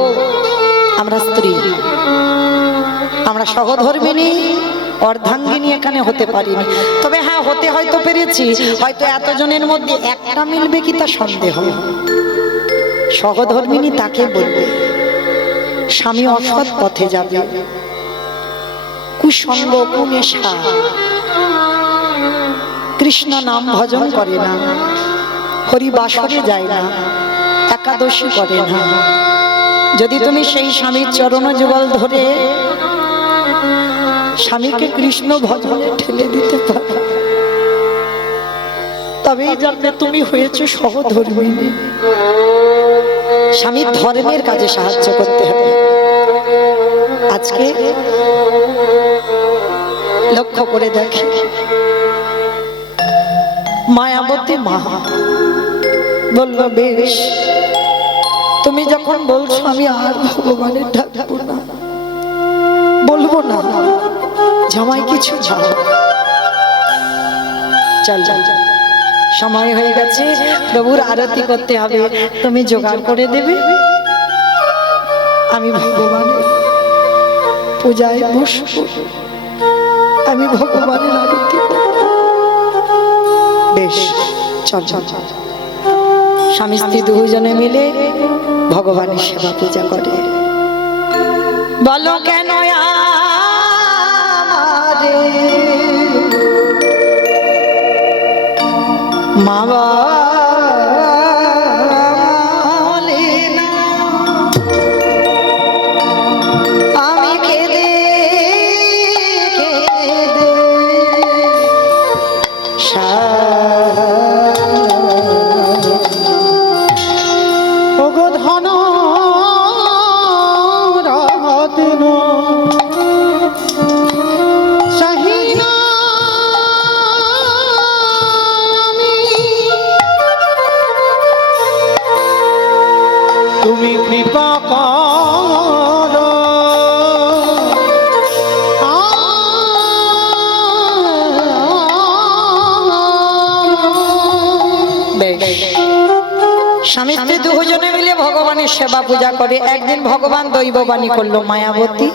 আমরা স্ত্রী, আমরা সহধর্মিণী অর্ধাঙ্গিনী এখানে হতে পারিনি। তবে হ্যাঁ, হতে হয়তো পেরেছি, হয়তো এতজনের মধ্যে একটা মিলবে কি তা সন্দেহ। সহধর্মিণী তাকে বলবে স্বামী অসৎ পথে যাবে, কুসঙ্গ কুনেশা, কৃষ্ণ নাম ভজন করে না, হরিবাসরে যায় না, একাদশী করে না। যদি তুমি সেই স্বামীর চরণ যুগল ধরে স্বামীকে কৃষ্ণ ভজনে ঠেলে দিতে পারো, তবেই জানবে তুমি হয়েছো সহধর্মিণী। স্বামীর ধর্মের কাজে সাহায্য করতে হবে। আজকে লক্ষ্য করে দেখি, মায়াবতী মা বলল, বেশ, তুমি যখন বলছো আমি আর ভগবানের ডাকবো না, বলবো না, জামাই কিছু ছাড়ো, চল চল, সময় হয়ে গেছে, প্রভুর আরতি করতে হবে, তুমি জোগাড় করে দেবে, আমি ভগবানের পূজায় বসবো, আমি ভগবানের আরতি করব। বেশ, চল চল। স্বামী স্ত্রী দুজনে মিলে ভগবানের সেবা পূজা করে। বলো কেন আমারে মা বলে না, আমি কেঁদে কেঁদে ওগো ধন রতন সহিনা তুমি কৃপা করো, স্বামী স্ত্রী দুজনে মিলে ভগবানের সেবা পূজা করে। একদিন ভগবান দৈববাণী করলো, মায়াবতী,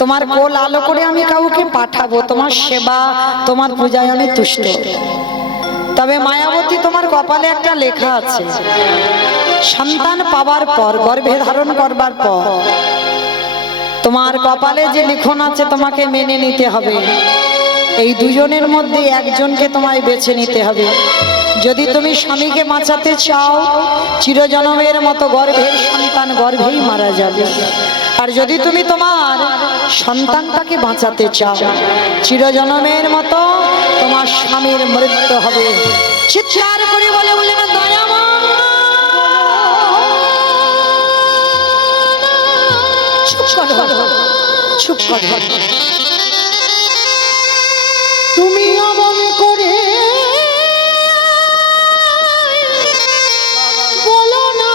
তোমার কোল আলো করে আমি কাউকে পাঠাবো, তোমার সেবা তোমার পূজায় আমি তুষ্ট। তবে মায়াবতী, তোমার কপালে একটা লেখা আছে, সন্তান পাওয়ার পর, গর্ভে ধারণ করবার পর তোমার কপালে যে লিখন আছে তোমাকে মেনে নিতে হবে। এই দুজনের মধ্যে একজনকে তোমায় বেছে নিতে হবে। যদি তুমি স্বামীকে বাঁচাতে চাও, চিরজন্মের মতো গর্ভের সন্তান গর্ভেই মারা যাবে। আর যদি তুমি তোমার সন্তানটাকে বাঁচাতে চাও, চিরজন্মের মতো তোমার স্বামীর মৃত্যু হবে। চিৎকার করে বলে বলে না, দয়াময় চুপ করো, চুপ করো, তুমি অমন করে বলো না,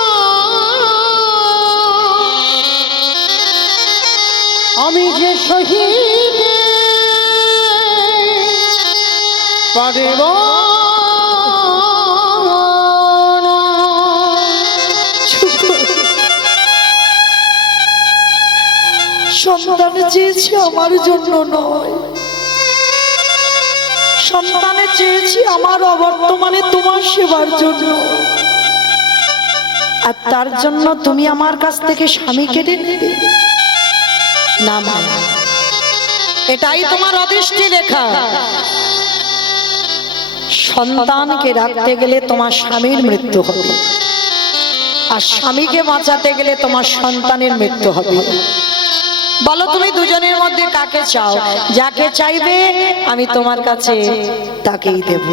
আমি যে শহীদ পারব না। সন্তান চেয়েছি আমার জন্য নয়, সন্তানে চেয়েছি আমার অবর্তমানে তোমার সেবার জন্য। আর তার জন্য তুমি আমার কাছ থেকে স্বামী কেড়ে নেবে না? মা, এটাই তোমার অদৃষ্টি রেখা। সন্তানকে রাখতে গেলে তোমার স্বামীর মৃত্যু হবে, আর স্বামীকে বাঁচাতে গেলে তোমার সন্তানের মৃত্যু হবে। বলো তুমি দুজনের মধ্যে কাকে চাও? যাকে চাইবে আমি তোমার কাছে তাকেই দেব।